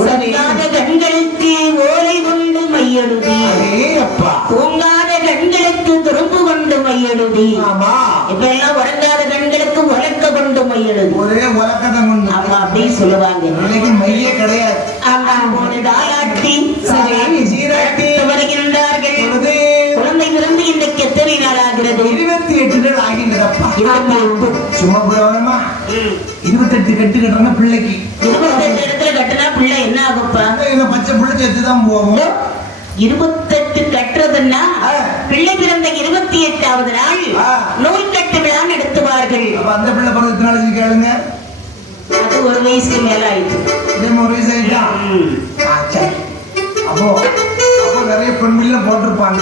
கண்களுக்கு ஓலை கொண்டு மையெழுதி தூங்காத கண்களுக்கு துரும்பு கொண்டு மையெழுதி இப்ப எல்லாம் உறங்காத கண்களுக்கு உலக்க கொண்டு மையெழுதி ஒரே உலக்கதான் கொண்டு அப்படின்னு சொல்லுவாங்க. மையே கிடையாது. தாலாட்டி சீராட்டி வருகின்றார்கள். குழந்தை பிறந்து இன்றைக்கு எத்தனை நாள் ஆகிறது? 28 நாள் ஆகின்றதப்பா. சும்மா புறமா 28 கட்டு கட்டுறாங்க பிள்ளைக்கு. 28 இடத்துல கட்டுனா பிள்ளை என்ன ஆகுப்பா? இந்த பச்சை பிள்ளை செத்துதான் போகும். 28 கட்டுறதுன்னா பிள்ளை பிறந்த 28வது நாள் நூல் கட்டு விழா நடத்துவார்கள். அந்த பிள்ளை பிறந்த நாள் கேளுங்க. அது ஒரு வயசுக்கு மேல ஆயிடுச்சு. ஒரு வயசு ஆயிட்டா அப்போ நிறைய பெண்மணிகள் போட்டிருப்பாங்க.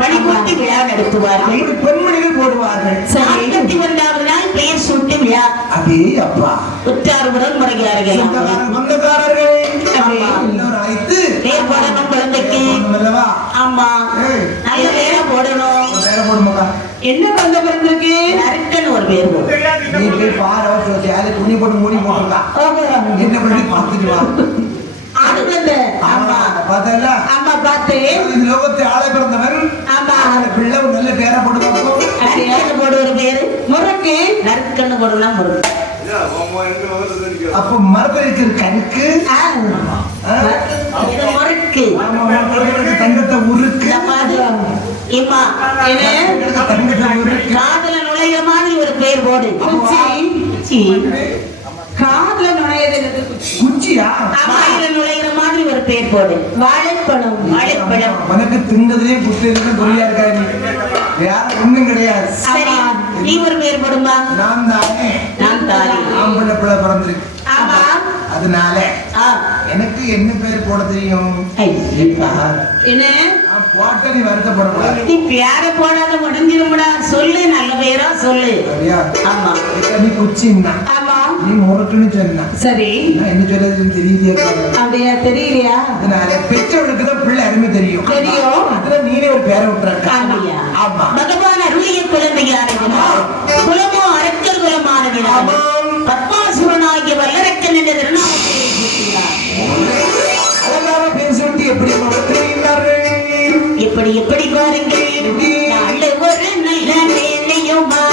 பணிபூட்டி விழா நடத்துவார்கள். பெண்மணிகள் போடுவார்கள். 41வது நாள் பெயர் சூட்டு விழா. அதே அப்பா உற்றார் உடன் முறையார்கள் சொந்தக்காரர்கள் எல்லோரும் அழைத்து பேர் போடணும் குழந்தைக்கு. ஆமா நல்ல பேரை போடணும். பேரை போடுமாக்கா. என்ன குழந்தை பிறந்திருக்கு? நறுக்கன்னு ஒரு பேர் போடும். நீ போய் பாரு. அது துணி போட்டு மூடி போட்டுருக்கான். என்ன பண்ணி பார்த்துட்டு வா. லோகத்தை ஆள பிறந்தவன் பிள்ளை நல்ல பேரை போட்டு ஒரு பேரு முறுக்கு நறுக்கன்னு போடலாம். முறுக்கு அப்ப மரபு கணக்கு முறுக்கு தங்கத்தை உருக்கு காதல நுழைய மாதிரி ஒரு பேர் போடு. காதல நுழையிறது குச்சியா? நுழைகிற மாதிரி ஒரு பேர் போடு. வாழைப்பழம். வாழைப்பழம் உனக்கு திங்கதுலயே புத்தி குறியா இருக்காது. வேற ஒண்ணும் கிடையாது. சரி நீ ஒரு பேர் போடுமா. நான் தானே ஆம்பளை பிள்ளை பிறந்திருக்கு. அதனால எனக்கு என்ன பேர் போட தெரியும்? என்ன போட்ட நீ வருத்தப்படக்கூடாது. நீ பேரை போடாத முடிஞ்சிருமுடா. சொல்லு நல்ல பேரா சொல்லு. ஆமா நீ குச்சின்னா நீ முறுக்குன்னு சொன்ன. சரி என்ன சொல்றது தெரியலையா? அப்படியா தெரியலையா? அதனால பெற்றவனுக்கு தான் பிள்ளை அருமை தெரியும். அதுல நீனே ஒரு பேரை விட்டுறாங்க. ஆமா பகவான் அருளிய குழந்தையார் குலமோ அரக்கர் குலமானவினார் பத்மாசுரனாகிய வல்லரக்கன் என்ற திருநாமத்தை அழகாக பேசிவிட்டு எப்படி வளர்த்திருக்கிறார்கள். எப்படி எப்படி பாருங்கள். நல்ல ஒரு நல்ல வேலையுமா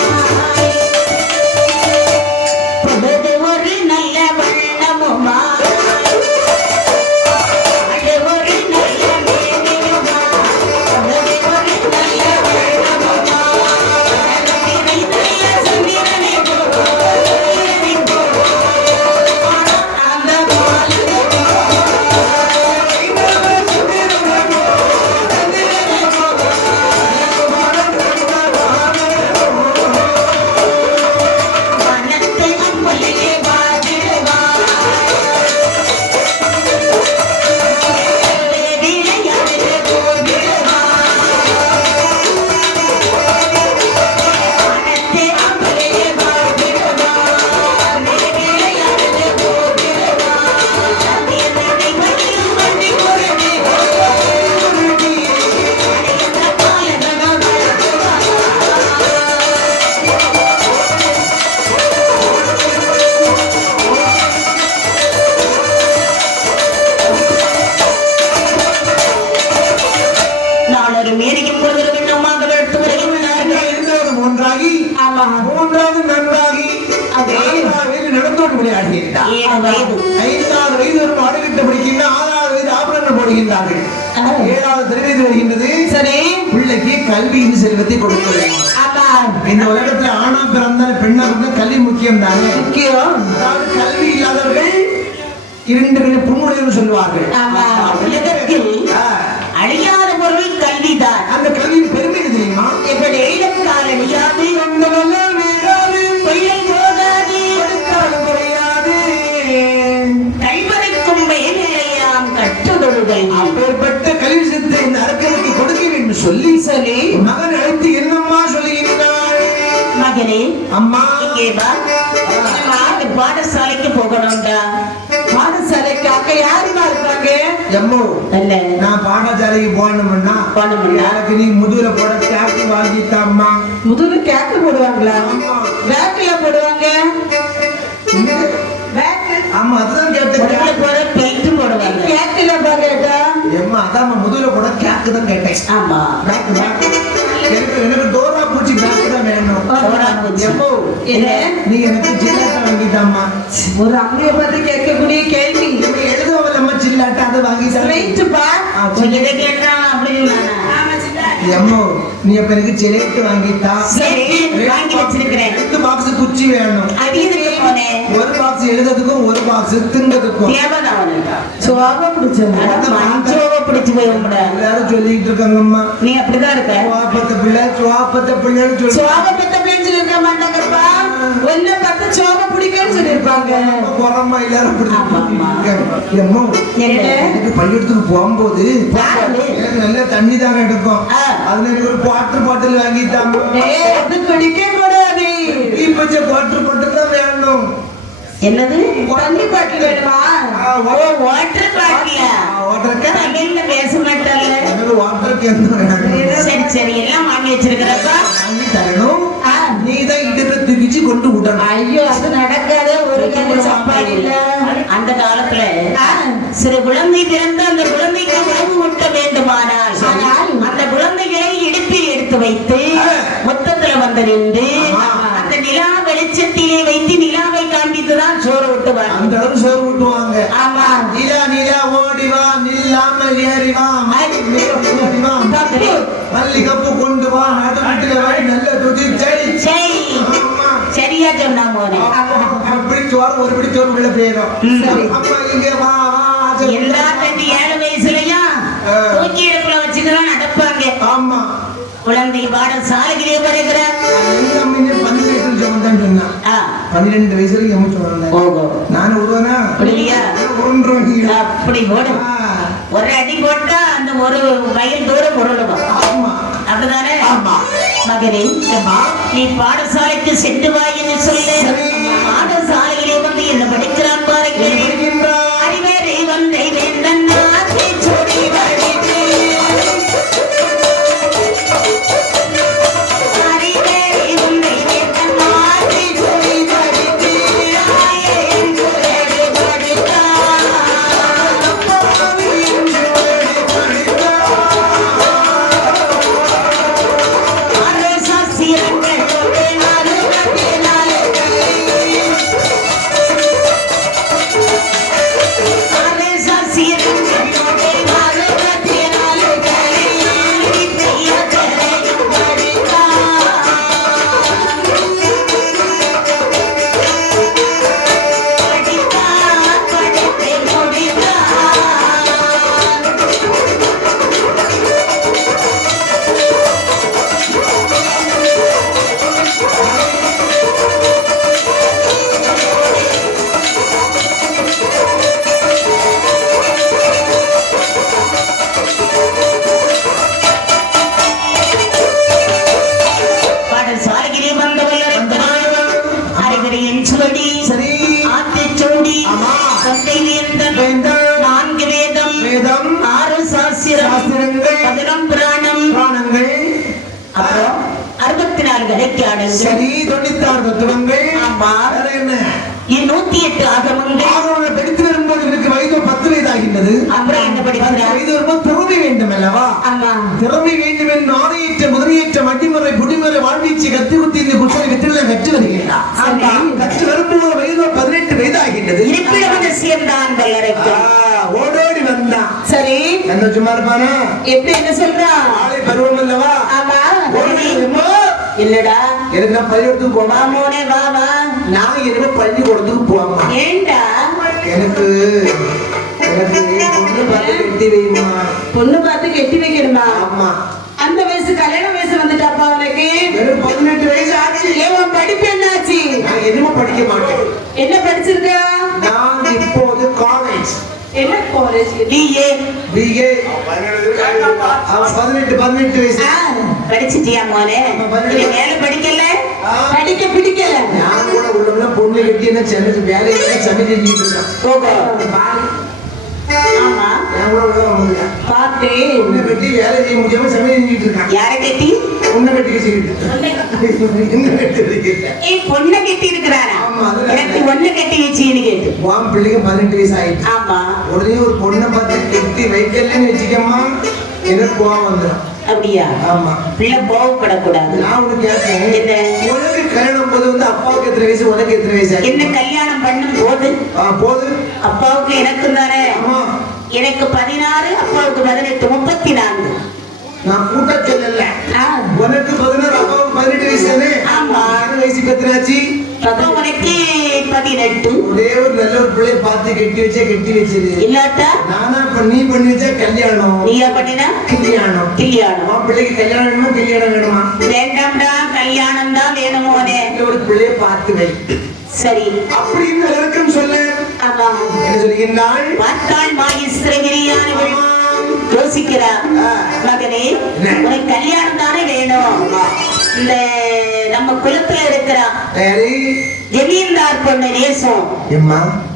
ஒரு நல்ல வண்ணமுமா ஒரு நல்ல வேலையுமா ஒரு நல்ல வண்ணமுமா சந்திரனை மூன்றாவது நன்றாகி நடந்தோடு விளையாடுகின்றார். 5வது வயது ஒரு பாடுகிட்ட படிக்கின்ற 6வது வயது ஆபரணங்கள் போடுகின்றார்கள். 7வது திருவயது வருகின்றது. சரி பிள்ளைக்கு கல்வியின் செல்வத்தை கொடுக்கிறேன். இந்த உலகத்துல ஆணா பிறந்தாலும் பெண்ணா பிறந்தாலும் கல்வி முக்கியம் தானே. முக்கியம். அதாவது கல்வி இல்லாதவர்கள் 2 புண்ணுடையன்னு சொல்லுவார்கள். அழியாத பொருள் கல்விதான். அந்த கல்வியின் பெருமை தெரியுமா? எப்படி எழுதக்கால் அழியாது கல்வரைக்கும் மேலையாம் கற்ற சொல்லி சொல்லி மகன் அழைத்து என்னம்மா சொல்லுகின்றாள்? மகனே அம்மா இங்கே வா. அம்மா, இந்த பாடசாலைக்கு போகணும்டா. பாடசாலைக்கு அங்க யாருமா இருக்காங்க? எம்மோ அல்ல நான் பாடசாலைக்கு போகணும்னா எனக்கு நீ முதுகுல போட கேக்கு வாங்கித்தாம்மா. முதுகு கேக்கு போடுவாங்களா? ஆமா. பேக்ல போடுவாங்க. பேக் ஆமா அதுதான் முதுகுல கேட்டேன். போற பெல்ட்டும் போடுவாங்க. கேக்குல பாக்கட்டா? எம்மா அதான் முதுகுல போட கேக்கு தான் கேட்டேன். ஆமா பேக் பேக் எனக்கு டோரா பூச்சி பேக் தான் வேணும். டோரா பூச்சி. எம்மோ என்ன? நீ எனக்கு ஜில்லாட்டா வாங்கித்தாம்மா. ஒரு அம்மைய பார்த்து கேட்கக்கூடிய கேள்வி. இவன் எழுதுவல்லம்மா ஜில்லாட்டா அதை வாங்கித்தா. ஸ்ட்ரைட் பா. இதை கேட்டா அப்படி சொன்னானா? எம்மோ நீ அப்ப எனக்கு ஜிலேட்டு வாங்கித்தா. சரி வாங்கி வச்சிருக்கிறேன். 2 பாக்ஸ் குச்சி வேணும். அது எதுக்கு போனேன்? ஒரு பாக்ஸ் எழுதுறதுக்கும் ஒரு பாக்ஸ் திங்கிறதுக்கும். தேவைதான் அவனுக்கு. சோபா பிடிச்சது. மஞ்சோவை பிடிச்சு போய் உங்கள. எல்லாரும் சொல்லிட்டு இருக்காங்கம்மா. நீ அப்படிதான் இருக்க. சுவாப்பத்த பிள்ளை சுவாப்பத்த பிள்ளைன்னு சொல்லி சோபா பத்த பேச்சு இருக்க மாட்டாங்கப்பா. ஒன்ன பார்த்து சோபா பிடிக்கும்னு சொல்லிருப்பாங்க. போறம்மா எல்லாரும் பிடிச்சிருக்காங்க. எம்மோ என்ன? எனக்கு பள்ளிக்கூடத்துக்கு போகும்போது யாரு? எனக்கு நல்ல தண்ணி தாங்க எடுக்கும். ஆ. அதுல எனக்கு ஒரு வாட்டர் பாட்டில் வாங்கிட்டாங்க. ஏய் அது குடிக்க கூடாது. இப்ப வாட்டர் பாட்டில் தான் வேணும். என்னது? தண்ணி பாட்டில் வேணுமா? ஓ வாட்டர் பாட்டிலா? வாட்டர் கேன் தமிழ்ல பேச மாட்டாங்க. எனக்கு வாட்டர் கேன் தான் வேணும். சரி சரி எல்லாம் வாங்கி வச்சிருக்கிறப்பா. வாங்கி தரணும். ஆ. நீ தான் இடுப்பு தூக்கிச்சு கொண்டு விடணும். ஐயோ அது நடக்காத. ஒரு கதை சாப்பாடு இல்ல. அந்த காலத்துல ஆ. சிறு குழந்தை பிறந்து அந்த குழந்தைக்கு உணவு ஊட்ட வேண்டுமானால் ஆனால் அந்த குழந்தைகளை இடுப்பில் எடுத்து வைத்து மொத்தத்துல வந்து நின்று ஆமா. அந்த நிலா வெளிச்சத்திலே வைத்து நிலாவை காண்பித்துதான் சோறு ஊட்டுவாங்க. அந்த அளவு சோறு ஊட்டுவாங்க. ஆமா நிலா நிலா ஓடி வா நில்லாமல் ஏறி வா ஓடி வா மல்லிகப்பு கொண்டு வா நடுவுல வா நல்ல துதி செடி. சரி ஆமா. சரியா சொன்னா மோனே. அப்படி சோறு ஒரு பிடி சோறு உள்ள போயிடும். சரி. அம்மா இங்க வா வா சொல்லு. எல்லா தண்ணி 7 வயசுலயா தூக்கி இடுப்புல வச்சுதான் நடப்பாங்க. ஆமா. குழந்தை பாடசாலையிலே வருகிறார். எங்க அம்மையே 12 வயசுல சொன்னதான் சொன்னா. 12 வயசுல எம்ம சொன்னாங்க. ஓகோ நான் விடுவேனா? விடுவியா? ஒன்றும் அப்படி போடு. ஒரு அடி போட்டா அந்த ஒரு மைல் தூரம் உருளுவோம். ஆமா. அப்படிதானே? ஆமா. மகனே நீ பாடசாலைக்கு சென்று வா என்று சொல்லு. சரி. பாடசாலையிலே வந்து என்ன படிக்கிறான் பாருங்கள். அறிவரை வந்தை வேந்தன் நாட்டை சொடி வழித்து. அறிவரை வந்தை வேந்தன் நாட்டை சொடி வழித்து. ஆயேன் குரடு படுத்தான். அரச சிறங்கள் கொண்டு அருகத்தினாலே அரச சிறங்கள் கொண்டு அருகத்தினாலே கலையாளி பெய்ய கரையும் படித்தான். படித்தான் படிப்பை முடித்தான். பாடசாலையிலே வந்தவள் அறிவுரையின் சுவடி சரி. ஆத்திச்சூடி ஆமா. தந்தை வேந்தன் வேந்தன். 4 வேதம் வேதம். 6 சாஸ்திரம் சாஸ்திரங்கள். 11 புராணம் புராணங்கள். அப்புறம் 64 கலைக்காடங்கள் சரி 96 தத்துவங்கள். ஆமா. வேற என்ன? 108 ஆகமங்கள். ஆகவனை படித்து வரும்போது எனக்கு வயது 10 வயதாகின்றது. அப்புறம் என்ன 10 படிக்கிறார்? வயது வரும்போது திறமை வேண்டும் அல்லவா? ஆமா திறமை வேண்டும் என்று ஆணையற்ற முதலியற்ற மட்டிமுறை புடிமுறை வாழ்வீச்சு கத்தி குத்தி இந்த புத்தக வித்தில கற்று வருகின்றார். ஆமா. கற்று வரும்போது வயது 18 வயதாகின்றது. இருப்பிடம் அவசியம்தான் வல்லரைக்கு. ஓடோடி வந்தான். சரி என்ன சும்மா இருப்பானா? எப்படி என்ன சொல்றா? ஆளை பருவம் அல்லவா? ஆமா ஓடி எம்மா, இல்லடா எனக்கு நான் பள்ளிக்கூடத்துக்கு போமா. மாமோனே வா வா. நான் இனிமே பள்ளிக்கூடத்துக்கு போமா. ஏண்டா எனக்கு பொண்ணு பார்த்து கட்டி வைமா. பொண்ணு பார்த்து கெட்டி வைக்கணுமா? ஆமா. அந்த வயசு கல்யாண வயசு வந்துட்டாப்பா உனக்கு? வெறும் 18 வயசு ஆச்சு. ஏன் படிப்பு என்னாச்சு? நான் எதுவும் படிக்க மாட்டேன். என்ன படிச்சிருக்க? நான் இப்போது காலேஜ். என்ன காலேஜ்? BA. BA. அவன் 18 வயசு. படிச்சிட்டியா மோனே? நீ மேல படிக்கல? படிக்க பிடிக்கல. நான் கூட உள்ளவங்க பொண்ணு கட்டி என்ன சென்னை வேலையில சமைச்சு செஞ்சுட்டு இருக்கான். ஓகே. ஆமா. நான் கூட உள்ளவங்க பாத்து பொண்ணு கட்டி வேலை செய்ய முடியாம சமைச்சு செஞ்சுட்டு இருக்கான். யாரை கட்டி? பொண்ணு கட்டி வச்சுக்கிட்டு. பொண்ணை கட்டி இருக்கிறாரா? எனக்கு ஒண்ணு கட்டி வச்சுன்னு கேட்டு உன் பிள்ளைக்கு 18 வயசு ஆயிடுச்சு. ஆமா. உடனே ஒரு பொண்ணை பார்த்து கட்டி வைக்கலன்னு வச்சுக்கம்மா எனக்கு கோவம் வந்துடும். அப்படியா? ஆமா. பிள்ளை கோவப்படக்கூடாது. நான் உனக்கு கேட்கிறேன், உனக்கு கல்யாணம் போது வந்து அப்பாவுக்கு எத்தனை வயசு, உனக்கு எத்தனை வயசு? என்ன கல்யாணம் பண்ணும் போது போது அப்பாவுக்கு எனக்கும் தானே. எனக்கு 16, அப்பாவுக்கு 18, 34. நான் கூட்ட சொல்லல. உனக்கு 16, அப்பாவுக்கு 18 வயசு தானே? ஆமா. வயசு எத்தனாச்சு? உனக்கு 18. ஒரே ஒரு நல்ல ஒரு பிள்ளைய பார்த்து கட்டி வச்சது இல்லாட்டா நானா நீ பண்ணி வச்சா கல்யாணம். நீயா பண்ணினா கல்யாணம். கல்யாணம். பிள்ளைக்கு கல்யாணம் வேணுமா, கல்யாணம் வேணுமா? வேண்டாம்டா, கல்யாணம் தான் வேணுமோனே. ஒரு பிள்ளைய பார்த்து வை. சரி அப்படின்னு இருக்கும் சொல்ல. ஆமா. என்ன சொல்லுகின்றாள்? பார்த்தாள் மாகேஸ்வரகிரியானவள் யோசிக்கிறார். மகனே, உனக்கு கல்யாணம் தானே வேணும். இந்த நம்ம குலத்துல இருக்கிறா ஜமீன்தார் பொண்ணு நேசம்.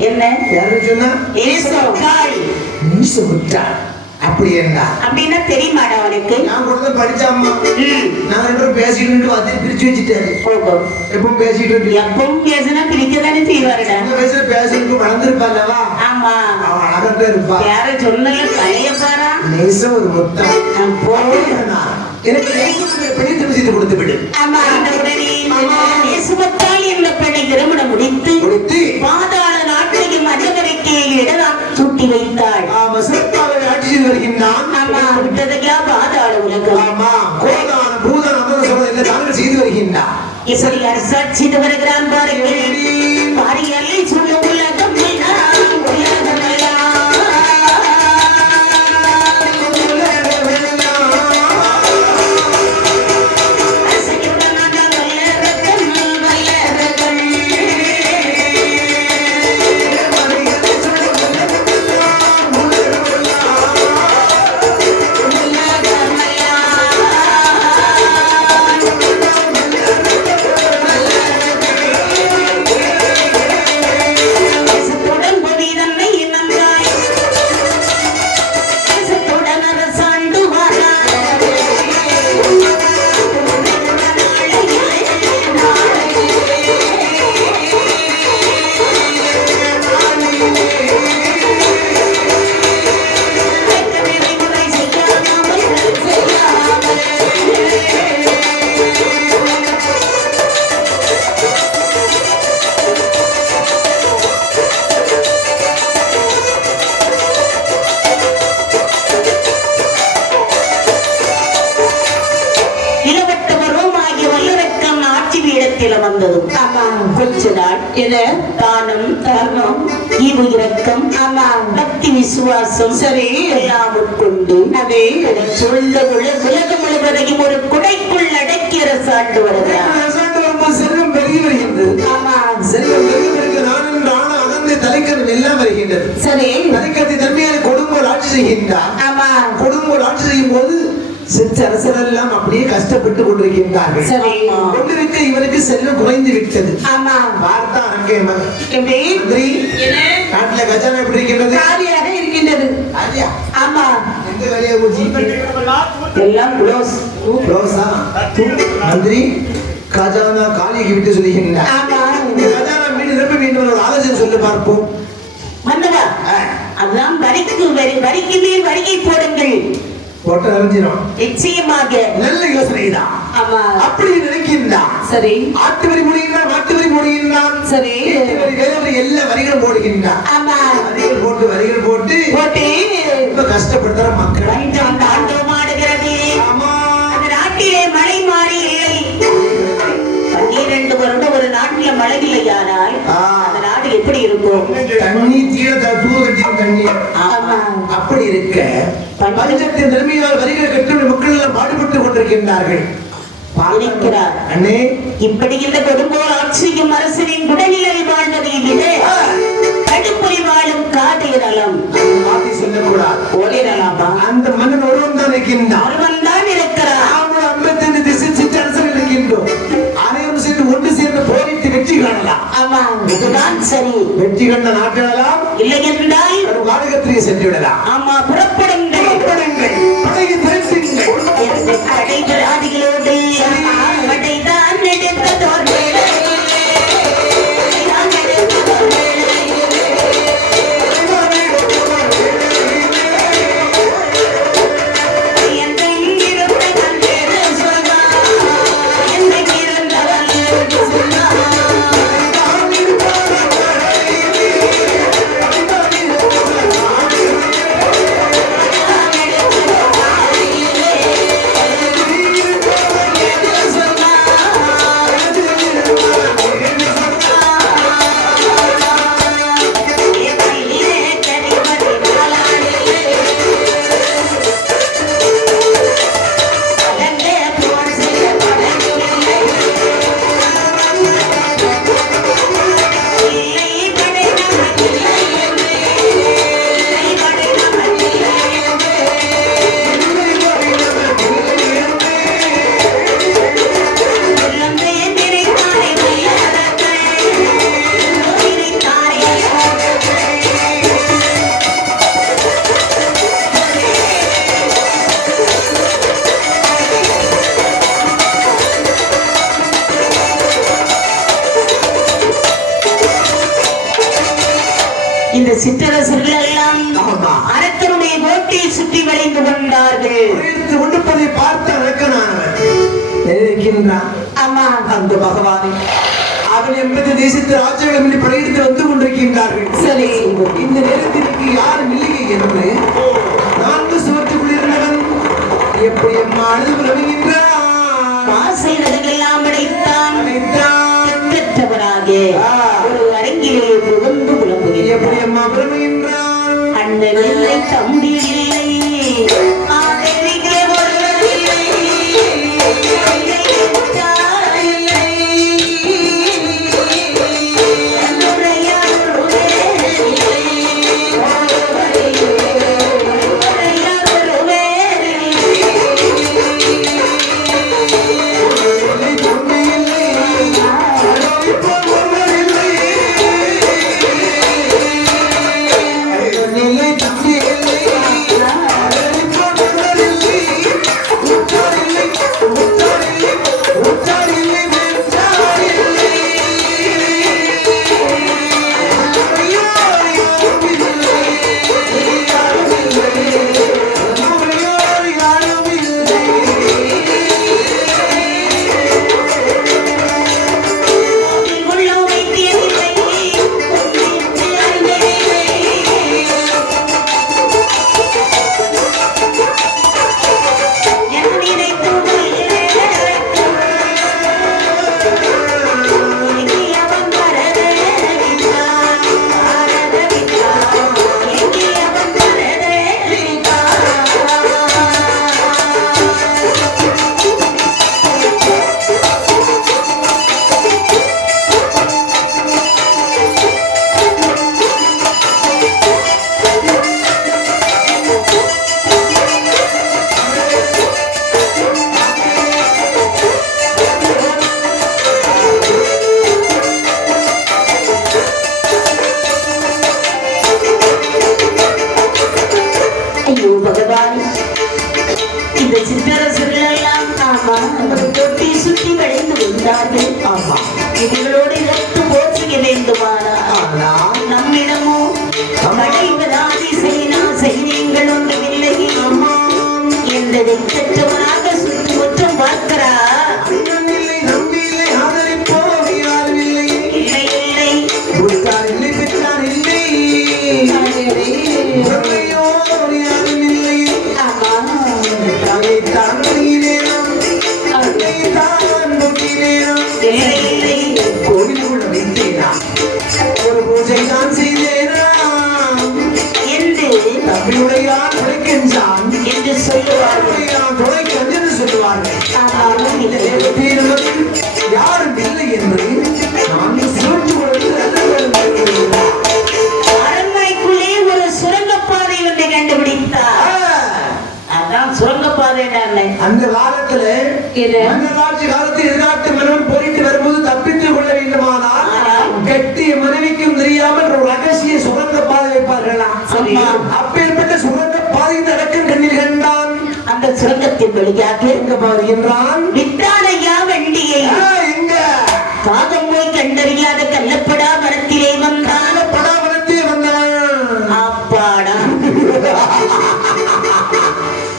என்ன யாரு சொன்னா? நேசம் காளி. நேசம் விட்டா அப்படி என்ன அப்படின்னா தெரியுமாடா அவனுக்கு? நான் கூட படிச்சாம்மா. நான் ரெண்டு பேசிட்டு வந்து பிரிச்சு வச்சுட்டாரு. எப்பவும் பேசிட்டு எப்பவும் பேசினா பிரிக்கதானே செய்வாருடா. பேசுறதுக்கு வளர்ந்துருப்பால்லவா? ஆமா. அவன் அழகா இருப்பா. யார சொன்னல பழைய பாரா நேசம் ஒரு முத்தம் போனா எனக்கு பிடித்து விசித்து கொடுத்து விடு. ஆமா. அந்த உடனே நேசமத்தால் இந்த பெண்ணை திருமணம் முடித்து பாதாள நாட்டையும் அதிகரிக்கே இடலாம் சூட்டி வைத்தாள். ஆமா. சிறப்பாக ஆட்சி செய்து வருகின்றான். ஆமா. விட்டதையா பாதாள உலகம். ஆமா. கோதான பூதான சொல்றதில்லை, தாங்கள் செய்து வருகின்றான். இப்படி அரசாட்சி செய்து வருகிறான் பாருங்கள். பாரியல்லை சொல்ல உலகம் வந்ததும் கொஞ்ச நாள் என தானம் தர்மம் ஈவு இரக்கம் பக்தி விசுவாசம் சரி எல்லாம் உட்கொண்டு அதே சொல்ல உலகம் முழுவதையும் ஒரு குடைக்குள் அடக்கி அரசாண்டு வருகிறார். செல்வம் பெருகி வருகின்றது. செல்வம் பெருகி நானும் நானும் அகர்ந்து தலைக்கணம் எல்லாம் வருகின்றது. சரி. தலைக்கத்தை தன்மையான கொடுங்கோல் ஆட்சி செய்கின்றார். கொடுங்கோல் ஆட்சி செய்யும் போது அரசரெல்லாம் அப்படியே கஷ்டப்பட்டு கொண்டிருக்கின்றார்கள். கொண்டிருக்க இவருக்கு செல்வம் குறைந்து விட்டது. பார்த்தா அங்கே நாட்டுல கஜானா எப்படி இருக்கின்றது? காலியாக இருக்கின்றது. ஆமா. எந்த வேலையை எல்லாம் மந்திரி கஜானா காலியை விட்டு சொல்லுகின்றார். கஜானா மீண்டும் நிரப்ப வேண்டும் ஒரு ஆலோசனை சொல்லி பார்ப்போம். மன்னவா, அதான் வரிக்கு மேல் வரியை போடுங்கள். போட்டு அறிஞ்சிடும். நிச்சயமாக நல்ல யோசனை தான். அப்படி நினைக்கின்றான். சரி. ஆட்டு வரி போடுகின்றான், மாட்டு வரி போடுகின்றான். சரி. எல்லா வரிகளும் போடுகின்றான். வரிகள் போட்டு ரொம்ப கஷ்டப்படுத்துற மக்கள் தாண்டவமாடுகிறது. அந்த நாட்டிலே மழை மாறி இல்லை. 12 வருடம் ஒரு நாட்டில மழை இல்லையானால் அந்த நாடு எப்படி இருக்கும்? தண்ணி தண்ணி அப்படி இருக்க பஞ்சத்தின் நிலைமையால் வரிகளை கட்டி மக்கள் எல்லாம் பாடுபட்டுக் கொண்டிருக்கின்றார்கள். அண்ணே, இப்படி இந்த கொடுங்கோல் ஆட்சியும் அரசனின் உடல்நிலை வாழ்வதை விட தடுப்புரை வாழும் காதை நலம். செல்லக்கூடாது. ஓடிடலாமா? அந்த மன்னன் ஒருவன் தான் இருக்கின்றான். ஒருவன் தான் இருக்கிறான். நாமும் 52 திசை சிற்றரசர்கள் இருக்கின்றோம். அனைவரும் சேர்ந்து ஒன்று சேர்ந்து போரிட்டு வெற்றி காணலாம். ஆமா, இதுதான் சரி. வெற்றி கண்ட நாட்டெல்லாம் இல்லை என்றால் வாடகத்திலே சென்று விடலாம். ஆமா, புறப்படுங்கள். புறப்படுங்கள், படையை திரட்டுங்கள். என்று படைபிராதிகளோடு படைதான் எடுத்ததோர் வேளை. படைதான் எடுத்ததோர் வேளை. என்றெங்கிருந்தவன் பேரு சொல்வான். என்றெங்கிருந்தவன் பேரு சொல்வான். இந்த சிற்றரசர்கள் எல்லாம் அரக்கனுடைய கோட்டையை சுற்றி வளைந்து கொண்டார்கள். உடுப்பதை பார்த்து அரக்கனானவன் இருக்கின்றான். ஆமா, அந்த பகவானை அவன் 80 தேசத்து ராஜ்யங்களை படையெடுத்து வந்து கொண்டிருக்கின்றார்கள். சரி, இந்த நேரத்திற்கு யாரும் இல்லையே என்று 4 சுவற்றுக்குள் இருந்தவன் எப்படி அம்மா அழுது வருகின்றான். மாசைகளெல்லாம் அடைத்தான். பெற்றவனாக ஒரு அரங்கிலே புகுந்து புலம்புகிறான். எப்படி அம்மா விரும்புகின்றான். அந்த வெள்ளை தம்பி இல்லை, ஆதரிக்க ஒருவர் இல்லை, யாரும் இல்லை என்று நான் சூழ்ச்சி கொடுத்து அரண்மனைக்குள்ளே ஒரு சுரங்கப்பாதை ஒன்றை கண்டு வெளியாக எங்க வருகின்றான் விட்டானையா வண்டியை எங்க காகம் போய் கண்டறியாத கள்ளப்படா மரத்திலே வந்தான் படாமரத்தே வந்தான் அப்பாடா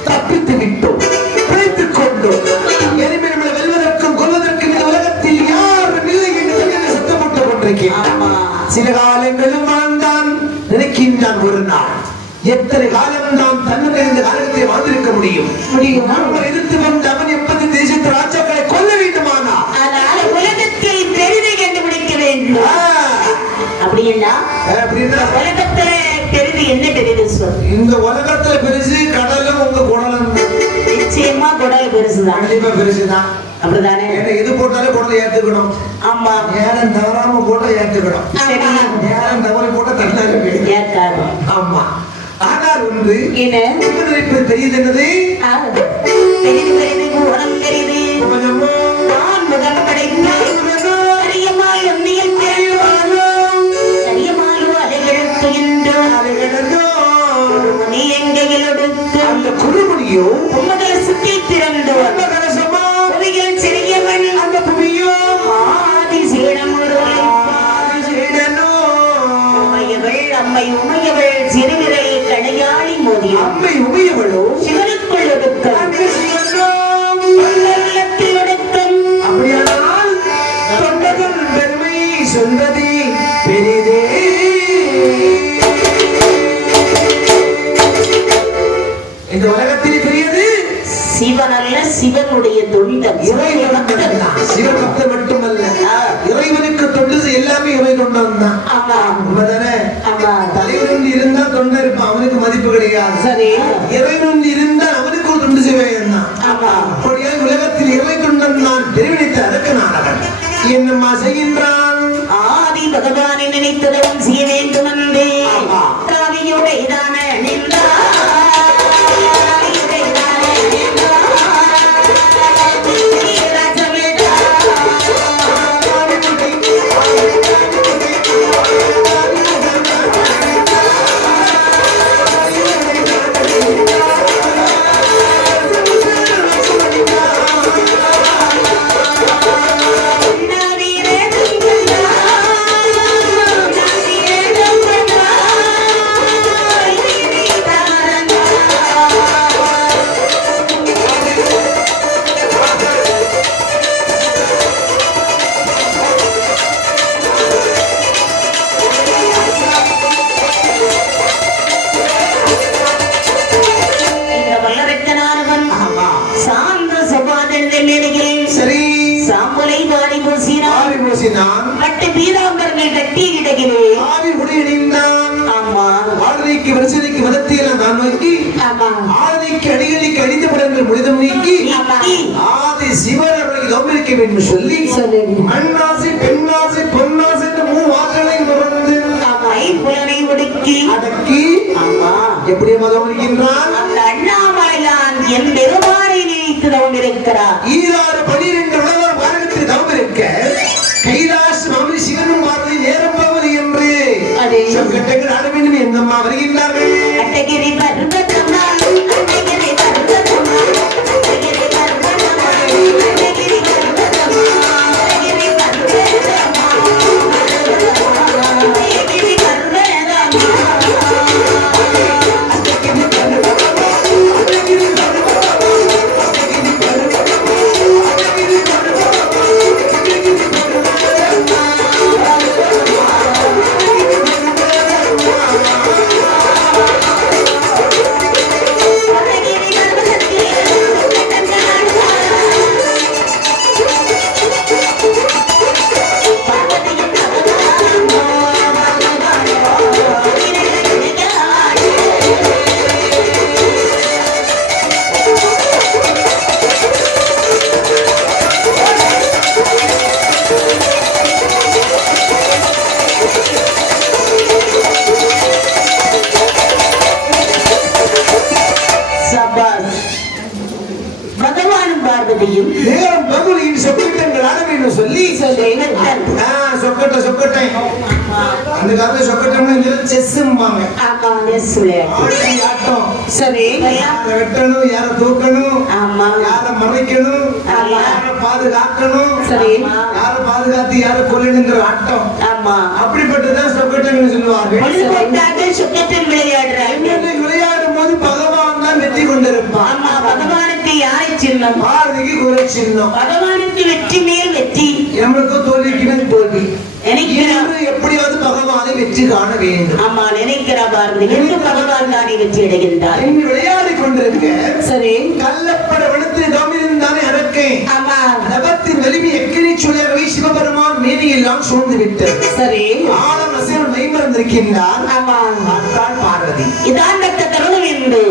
தப்பித்து விட்டோம் பிழைத்துக் கொண்டோம் இனிமேல் நம்மளை வெல்வதற்கும் கொல்வதற்கும் இந்த உலகத்தில் யாரும் இல்லை என்று சத்தம் போட்டுக் கொண்டிருக்கேன் ஆமா சில காலங்களும் வாழ்ந்தான் நினைக்கின்றான் ஒரு நாள் எத்தனை காலம் நாம் தன்னுடைய இந்த காலத்தை வாழ்ந்திருக்க முடியும் நம்மை எதிர்த்து வந்த அவன் எப்போது தேசத்து ராஜாக்களை கொல்ல வேண்டுமானா ஆனால் உலகத்தில் பெரிதை கண்டுபிடிக்க வேண்டும் அப்படின்னா அப்படின்னா உலகத்துல பெரிது என்ன பெரிது சொல் இந்த உலகத்துல பெருசு கடலும் உங்க குடலும் நிச்சயமா குடல் பெருசுதான் கண்டிப்பா பெருசுதான் அப்படிதானே ஏன்னா எது போட்டாலே குடலை ஏத்துக்கணும் ஆமா நேரம் தவறாம போட்டா ஏத்துக்கணும் சரி நேரம் தவறி போட்டா தட்டாரு ஏற்காது ஆமா ஆனால் ஒன்று என்ன இப்ப தெரியுது என்னது பெரிது பெரிது குணம் பெரிது கொஞ்சமோ நான் முகம் படைத்தால் கரியமாய் ஒன்னியில் கரியமாயோ அலைகளுக்கு நீ எங்கையில் எடுத்து அந்த குருமணியோ உம்மதல சுத்தி திறந்தோர் கலசமா புவியில் சிறியவன் அந்த புவியோ ஆதி சீனம் உமையவள் அம்மை உமையவள் சிறுவிரை கடையாளி மோதியம் அம்மை உமையவளோ சிவனுக்குள் ஒடுக்கம் உள்ளத்தில் ஒடுக்கம் அப்படியானால் தொண்டதன் பெருமை சொல்வதே பெரிதே இந்த உலகத்தில் பெரியது சிவன் அல்ல சிவனுடைய தொண்டம் சிவபக்தர் மட்டுமல்ல இறைவனுக்கு தொண்டு எல்லாமே இறை தொண்டம் தான் ஆமா உண்மைதானே ஆமா தலைவன் இருந்தா தொண்டை இருப்பான் அவனுக்கு மதிப்பு கிடையாது சரி இறைவன் இருந்தா அவனுக்கு ஒரு தொண்டு செய்வேன் தான் ஆமா அப்படியே உலகத்தில் இறை தொண்டன் நான் தெரிவித்த அதற்கு நான் அவன் என்னம்மா செய்கின்றான் ஆதி பகவானை நினைத்ததும் செய்ய வேண்டும் என்றே ஆமா. கவியுடையதான சரி சாம்பலை வாரி பூசினான் ஆவி பூசினான் கட்டு பீதாம்பரங்கள் கட்டி இடகிலே ஆவி முடியடைந்தான் ஆமா ஆளுநைக்கு வரிசைக்கு மதத்தையெல்லாம் நான் நோக்கி ஆமா ஆளுநைக்கு அடிகளுக்கு அடித்த படங்கள் முடிதம் நீக்கி ஆதி சிவன் அவர்களுக்கு கௌரவிக்க வேண்டும் சொல்லி மண்ணாசை பெண்ணாசை பொன்னாசை என்ற மூணு வாக்களை மறந்து புலனை ஒடுக்கி அடக்கி ஆமா எப்படி மதம் இருக்கின்றான் அந்த அண்ணாமலையான் என் பெருமானை நினைத்து தவம் இருக்கிறார் ஈராறு 12 உலகம் பாரகத்தில் தவம் இருக்க கைலாச மாமி சிவனும் பார்வதி நேரம் போவது என்று அதே கட்டங்கள் ஆட வேண்டும் எங்கம்மா வருகின்றார்கள் அட்டகிரி பர்வதமா அட்டகிரி பர்வதமா அட்டகிரி பர்வதமா அட்டகிரி பர்வதமா அட்டகிரி பர்வதமா அட்டகிரி பகவானும் பார்வதியும் நேரம் பகுதியின் சொப்பிட்டங்கள் ஆட வேண்டும் சொல்லி சொக்கட்டை அந்த காலத்துல சொக்கட்டம்னா செஸ்ஸும்பாங்க. ஆமா செஸ் விளையாட்டு. ஆட்டம். சரி. யாரை வெட்டணும், யாரை தூக்கணும், ஆமா, யாரை மறைக்கணும், யாரை பாதுகாக்கணும், சரி, யாரை பாதுகாத்து யாரை கொல்லணுங்கிற ஆட்டம். ஆமா, அப்படிப்பட்டதான் சொக்கட்டம்னு சொல்லுவார்கள். சொக்கட்டன் விளையாடுறாங்க. விளையாடும் போது பகவான் தான் வெற்றி கொண்டிருப்பான். ஆமா, பகவானுக்கு யாரை சின்னம்? பார்வதிக்கு குரு சின்னம். பகவானுக்கு வெற்றி மேல் வெற்றி, நம்மளுக்கு தோல்விக்கு மேல் தோல்வி. நினைக்கிறார் எப்படியாவது பகவானை வெற்றி காண வேண்டும். ஆமா, நினைக்கிறா பார்வதி. என்று பகவான் தானே வெற்றி அடைகின்றார். விளையாடி கொண்டிருக்க சரி, கள்ளப்பட வனத்தில் தானே அரக்கேன். ஆமா, நபத்தின் வலிமை எக்கினி சுழறவை சிவபெருமான் மேனியெல்லாம் சூழ்ந்து விட்டது. சரி, ஆழம் அசைவன் மெய்மறந்திருக்கின்றார். ஆமா, பார்த்தாள் பார்வதி. இதான் தக்க தருணம் என்று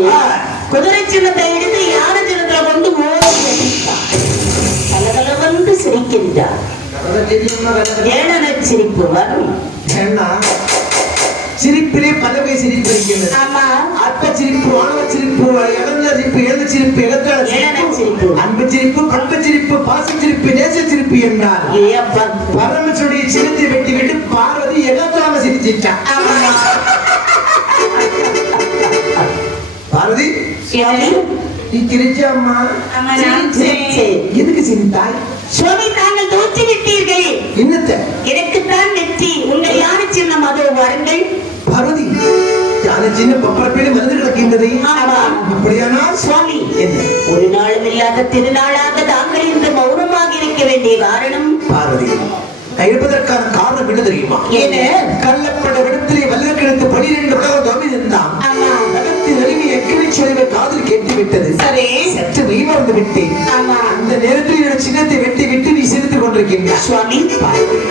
குதிரை சின்னத்தை எடுத்து யானை சின்னத்துல கொண்டு ஓடி கலகலவென்று சிரிக்கின்றார். ஏனென சிரிப்பு வரும். சிரிப்பிலே பலவை சிரிப்பு இருக்கிறது. ஆமா, அற்ப சிரிப்பு, ஆணவ சிரிப்பு, இழந்த சிரிப்பு, எழுத சிரிப்பு, ஏளன சிரிப்பு, அன்பு சிரிப்பு, பண்பு சிரிப்பு, பாச சிரிப்பு, நேச சிரிப்பு என்றார். பரமேஸ்வருடைய சிரித்தை வெட்டி விட்டு பார்வதி எகத்தாம சிரிச்சிட்டான். பார்வதி நீ சிரிச்சாம்மா? எதுக்கு சிரித்தாய்? சுவாமி, தாங்கள் தோற்று விட்டீர்கள். என்னத்த? எனக்குத்தான் வெற்றி. உங்கள் யானை சின்னம் அதோ வாருங்கள். பார்வதி, யானை சின்ன பப்பரப்பேடு மருந்து கிடக்கின்றது. அப்படியானால் சுவாமி, ஒரு நாளும் இல்லாத திருநாளாக தாங்கள் இந்த மௌனமாக இருக்க வேண்டிய காரணம்? பார்வதி, இருப்பதற்கான காரணம் என்ன தெரியுமா? கள்ளப்பட விடத்திலே வல்லக்கிழத்து 12 உலக தோமி இருந்தான். காதில் கேட்டு விட்டது. சற்று மெய்மறந்து விட்டேன். அந்த நேரத்தில் சின்னத்தை வெட்டி விட்டு நீ சிரித்துக் கொண்டிருக்கின்றாய். சுவாமி,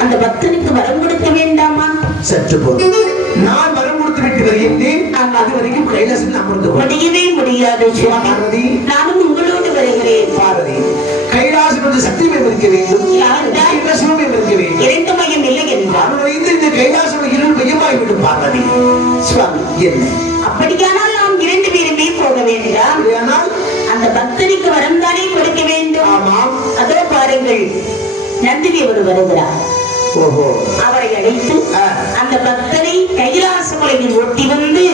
அந்த பக்தனுக்கு வரம் கொடுக்க வேண்டாமா? சற்று போதும், நான் வரம் கொடுத்து விட்டு வருகின்றேன். அது வரைக்கும் கைலாசத்தில் அமர்ந்து முடியவே முடியாது சுவாமி. நானும் உங்களோடு வருகிறேன். பார்வதி, கைலாசம் என்று சத்தியமே இருக்க வேண்டும், சிவமே இருக்க வேண்டும். இரண்டு மையம் இல்லை என்றால் இந்த கைலாசம் இருள் மையமாகிவிடும். பார்வதி, சுவாமி, என்ன அப்படியானால் நாம் 2 பேருமே போக வேண்டாம். அந்த பக்தனுக்கு வரம் தானே கொடுக்க வேண்டும். அதோ பாருங்கள், நந்தினி ஒரு வருகிறார். அவரை அழைத்து அந்த பக்தனை கைலாச மலையில் ஓட்டி வந்து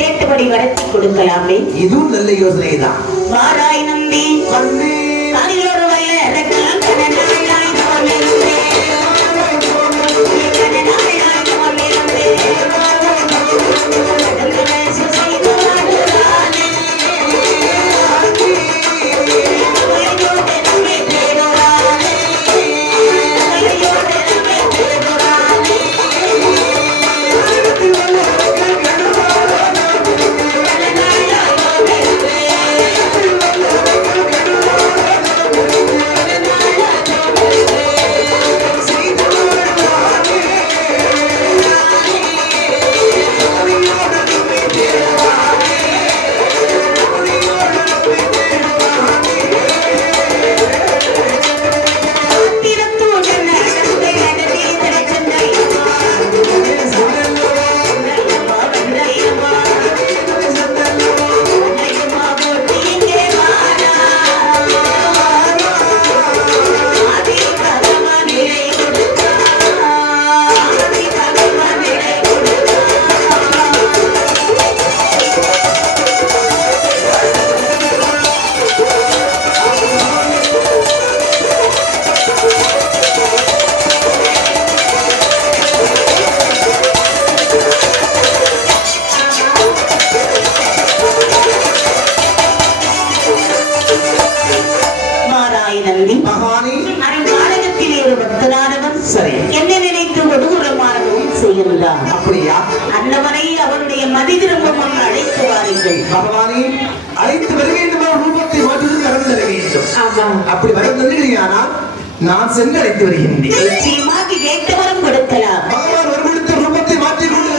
கேட்டபடி வரத்தி கொடுக்கலாமே. இதுவும் நல்ல யோசனை தான். வாராய் நந்தி, அருளோடு என்ன நினைத்து ஒடுகுறமானதும் செய்கிறார். அப்படியா? அன்னவரை அவருடைய மதி திரும்பவும் அழைத்து வாருங்கள். பகவானே, அழைத்து வர வேண்டும், ரூபத்தை மாற்றுவதற்கு வரம் தர வேண்டும். அப்படி வரம் தருகிறீர்களானால் நான் சென்று அழைத்து வருகின்றேன். நிச்சயமாக கேட்டவரும் கொடுக்கலாம். பகவான் வரம் கொடுத்த ரூபத்தை மாற்றிக்கொண்டு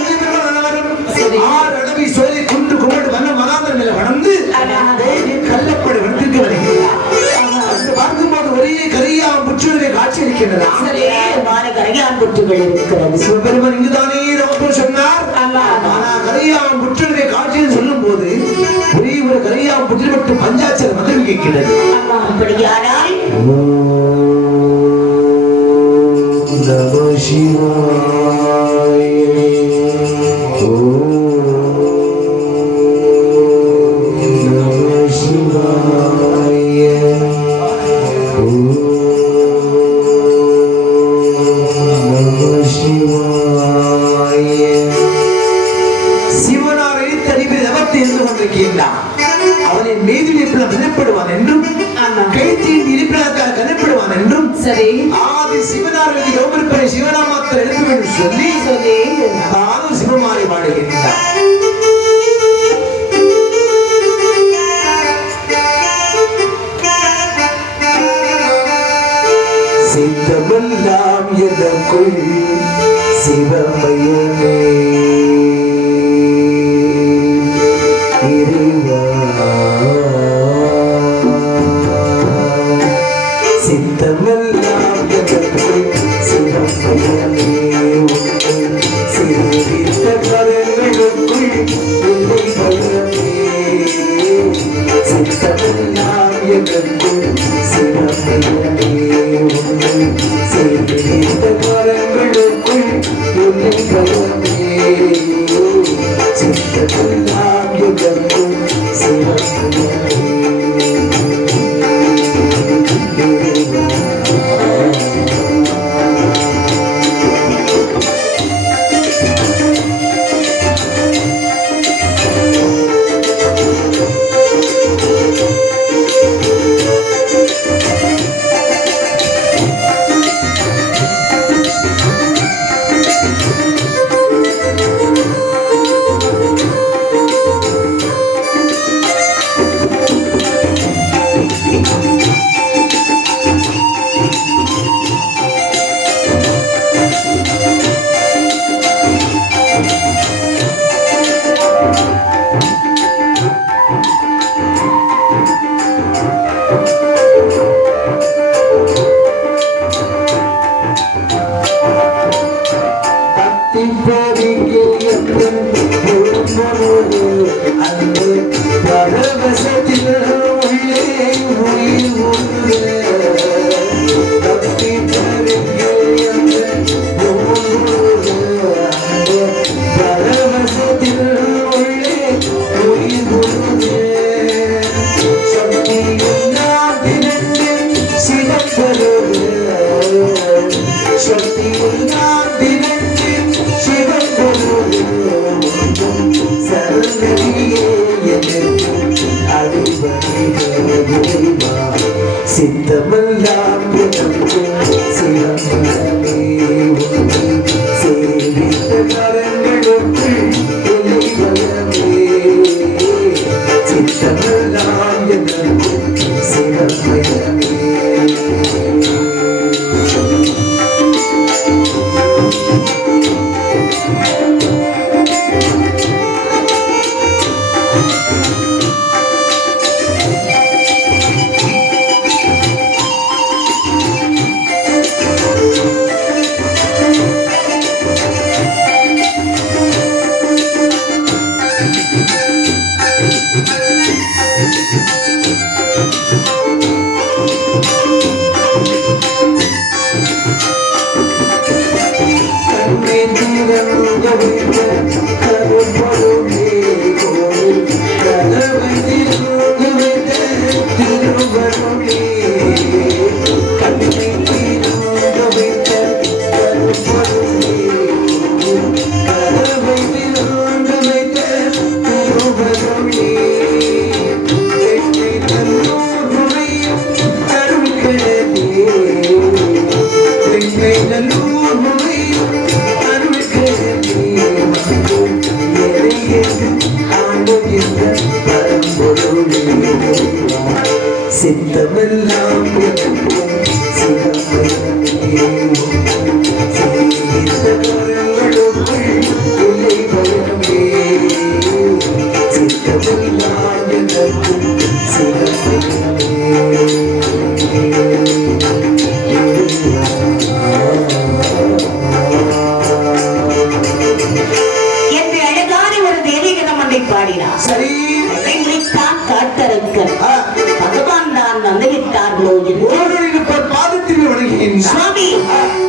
அடவி சோலை குன்று குமடு வண்ணம் மனாந்தரம் மேல வளர்ந்து கள்ளப்படை வனத்திற்கு வருகிறார். பார்க்கும்போது ஒரே கரியாம் புற்றுகளை காட்சி அளிக்கின்றதா? கரியாம் புற்றுகள் இருக்கிறது. சிவபெருமன் இங்குதானே நமக்கு சொன்னார். கரியாம் புற்றுகளை காட்சின்னு சொல்லும் போது ஒரே ஒரு கரியாம் புற்று மட்டும் பஞ்சாட்சர மந்திரம் கேட்கிறது. அப்படியானால் நமோ அவனின் மீது கனப்படுவான் என்றும் கைத்தின் இருப்பிடக்காக கனப்படுவான் என்றும் சரி ஆதி சிவனார் யோகப்பரை சிவநாமத்தில் எழுத வேண்டும் சொல்லி நானும் சிவமாலை பாடுகின்றான். சித்தமெல்லாம் எனக்குள் சிவமயமே இறைவா, சித்தமெல்லாம் எனக்குள் சிவமயமே சிறுவித்த கரங்களுக்குள் இல்லை பயமே. சித்தமெல்லாம் எனக்குள் சிவமயமே சிறுவித்த கரங்களுக்குள் இல்லை பயமே. சித்தமெல்லாம் எனக்குள் சிவமயமே. சித்தமெல்லாம் சிவமயமே சேவித்த கரங்களுக்குள் இல்லை பயமே. சித்தமெல்லாம் எனக்குள் சிவமயமே. சித்தமெல்லாம் சிவமயமே கரங்களுக்குள் இல்லை பயமே. சித்தமெல்லாம் எனக்குள் சிவமயமே. என்று அழகான ஒரு தேவிகதம் ஒன்றை பாடினார். சரி தான் காட்டறுக்க பகவான் தான் வந்துவிட்டார்களோ என்று பாதத்தில் வணங்குகின்றார். சுவாமி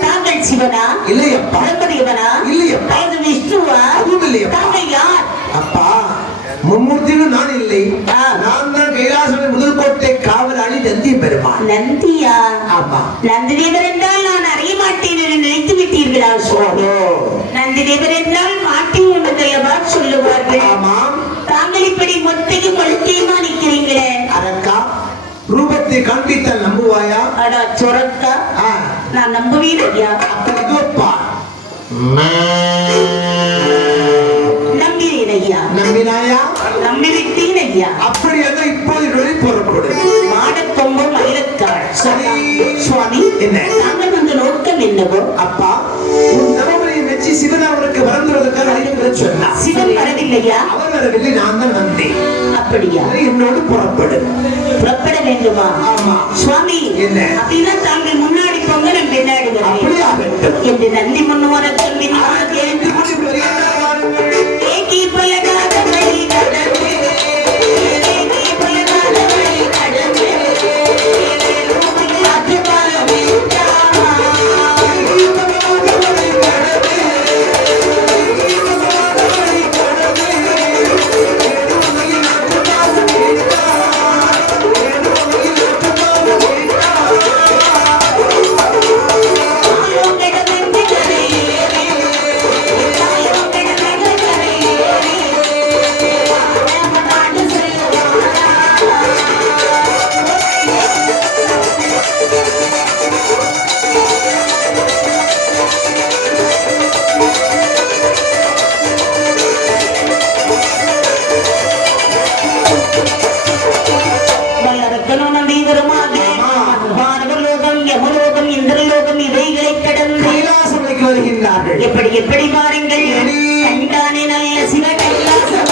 தாங்கள் சிவனா இல்லை இல்லையப்பா. பிரம்மதேவனா? இல்லையப்பா. அது விஷ்ணுவா? அதுவும் இல்லையப்பா. தாங்கள் யார்? அப்பா, மும்மூர்த்தியும் நான் இல்லை. ஆ. நான் தான் கைலாசபதி முதல் கோட்டை காவலாளி நந்தி பெருமாள். நந்தியா? ஆமா. நந்திதேவர் என்றால் நான் அறிய மாட்டேன் என்று நினைத்து விட்டீர்களா சுவாமி? நந்திதேவர் என்றால் மாட்டி ஒன்றுதல்லவா சொல்லுவார்கள். ஆமாம். தாங்கள் இப்படி மொத்தையும் மழுத்தையுமா நிற்கிறீங்களே? அரக்கா, ரூபத்தை காண்பித்தால் நம்புவாயா? அடா சொரக்கா, ஆ. நான் நம்புவேன் ஐயா. அப்பா, நம்பினேன் ஐயா. நம்பினாயா? நம்பிவிட்டேன் ஐயா. அப்படி என்ன இப்போது நொழி புறப்படு. மாடக்கொம்பம் மயிலக்காள். சரி சுவாமி, என்ன தாங்கள் வந்த நோக்கம் என்னவோ? அப்பா, உன் தவமனையை மெச்சி சிவன் அவனுக்கு வரந்துவதற்காக அறிவுரை சொன்னார். சிவன் வரவில்லையா? அவர் வரவில்லை, நான் தான் வந்தேன். அப்படியா? என்னோடு புறப்படு. புறப்பட வேண்டுமா? ஆமா. சுவாமி, என்ன? அப்படின்னா தாங்கள் முன்னாடி போங்க, நான் பின்னாடி வருவேன் அப்படியே ஆகட்டும். என்று நந்தி முன்னுவர சொல்லி என்று கொண்டு இப்படி வருகிறார் வாருங்கள். ஏகி பலகாத வழி கடந்து, ஏகி பலகாத வழி கடந்து, அது பலவிட்டா. வருகின்றார்கள். எப்படி எப்படி பாருங்கள், கண்டானே நல்ல சிவ கைலாசம்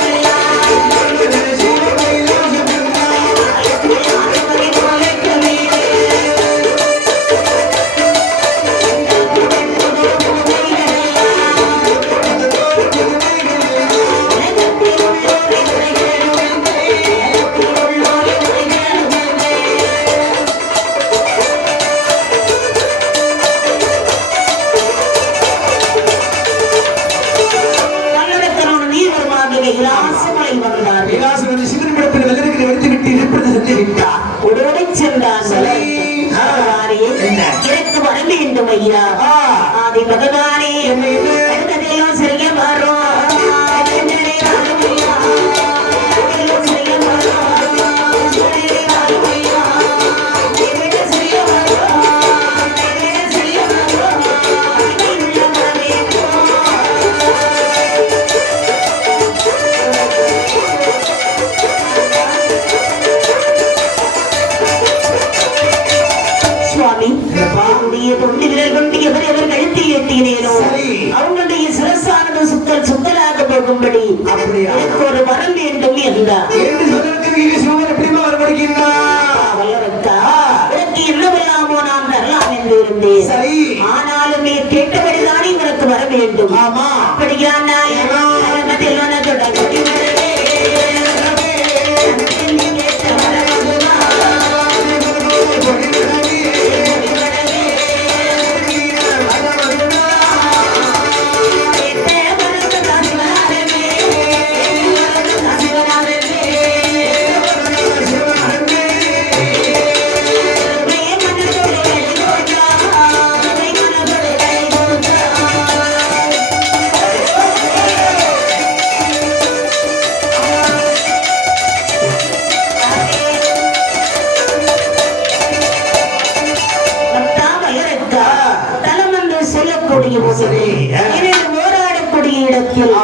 எனக்கு வர வேண்டும் ஐயா. ஆதி பகவானே, கதையெல்லாம் செய்ய வரோம். அவங்களுடைய சிரசானது சுத்தல் சுத்தலாக போகும்படி எனக்கு ஒரு வரம் வேண்டும் என்றார். எனக்கு என்னவெல்லாமோ நான் தரலாம் என்று இருந்தேன். ஆனாலும் நீ கேட்டபடிதான் எனக்கு வர வேண்டும். அப்படியா? போராடக்கூடிய இடத்தில்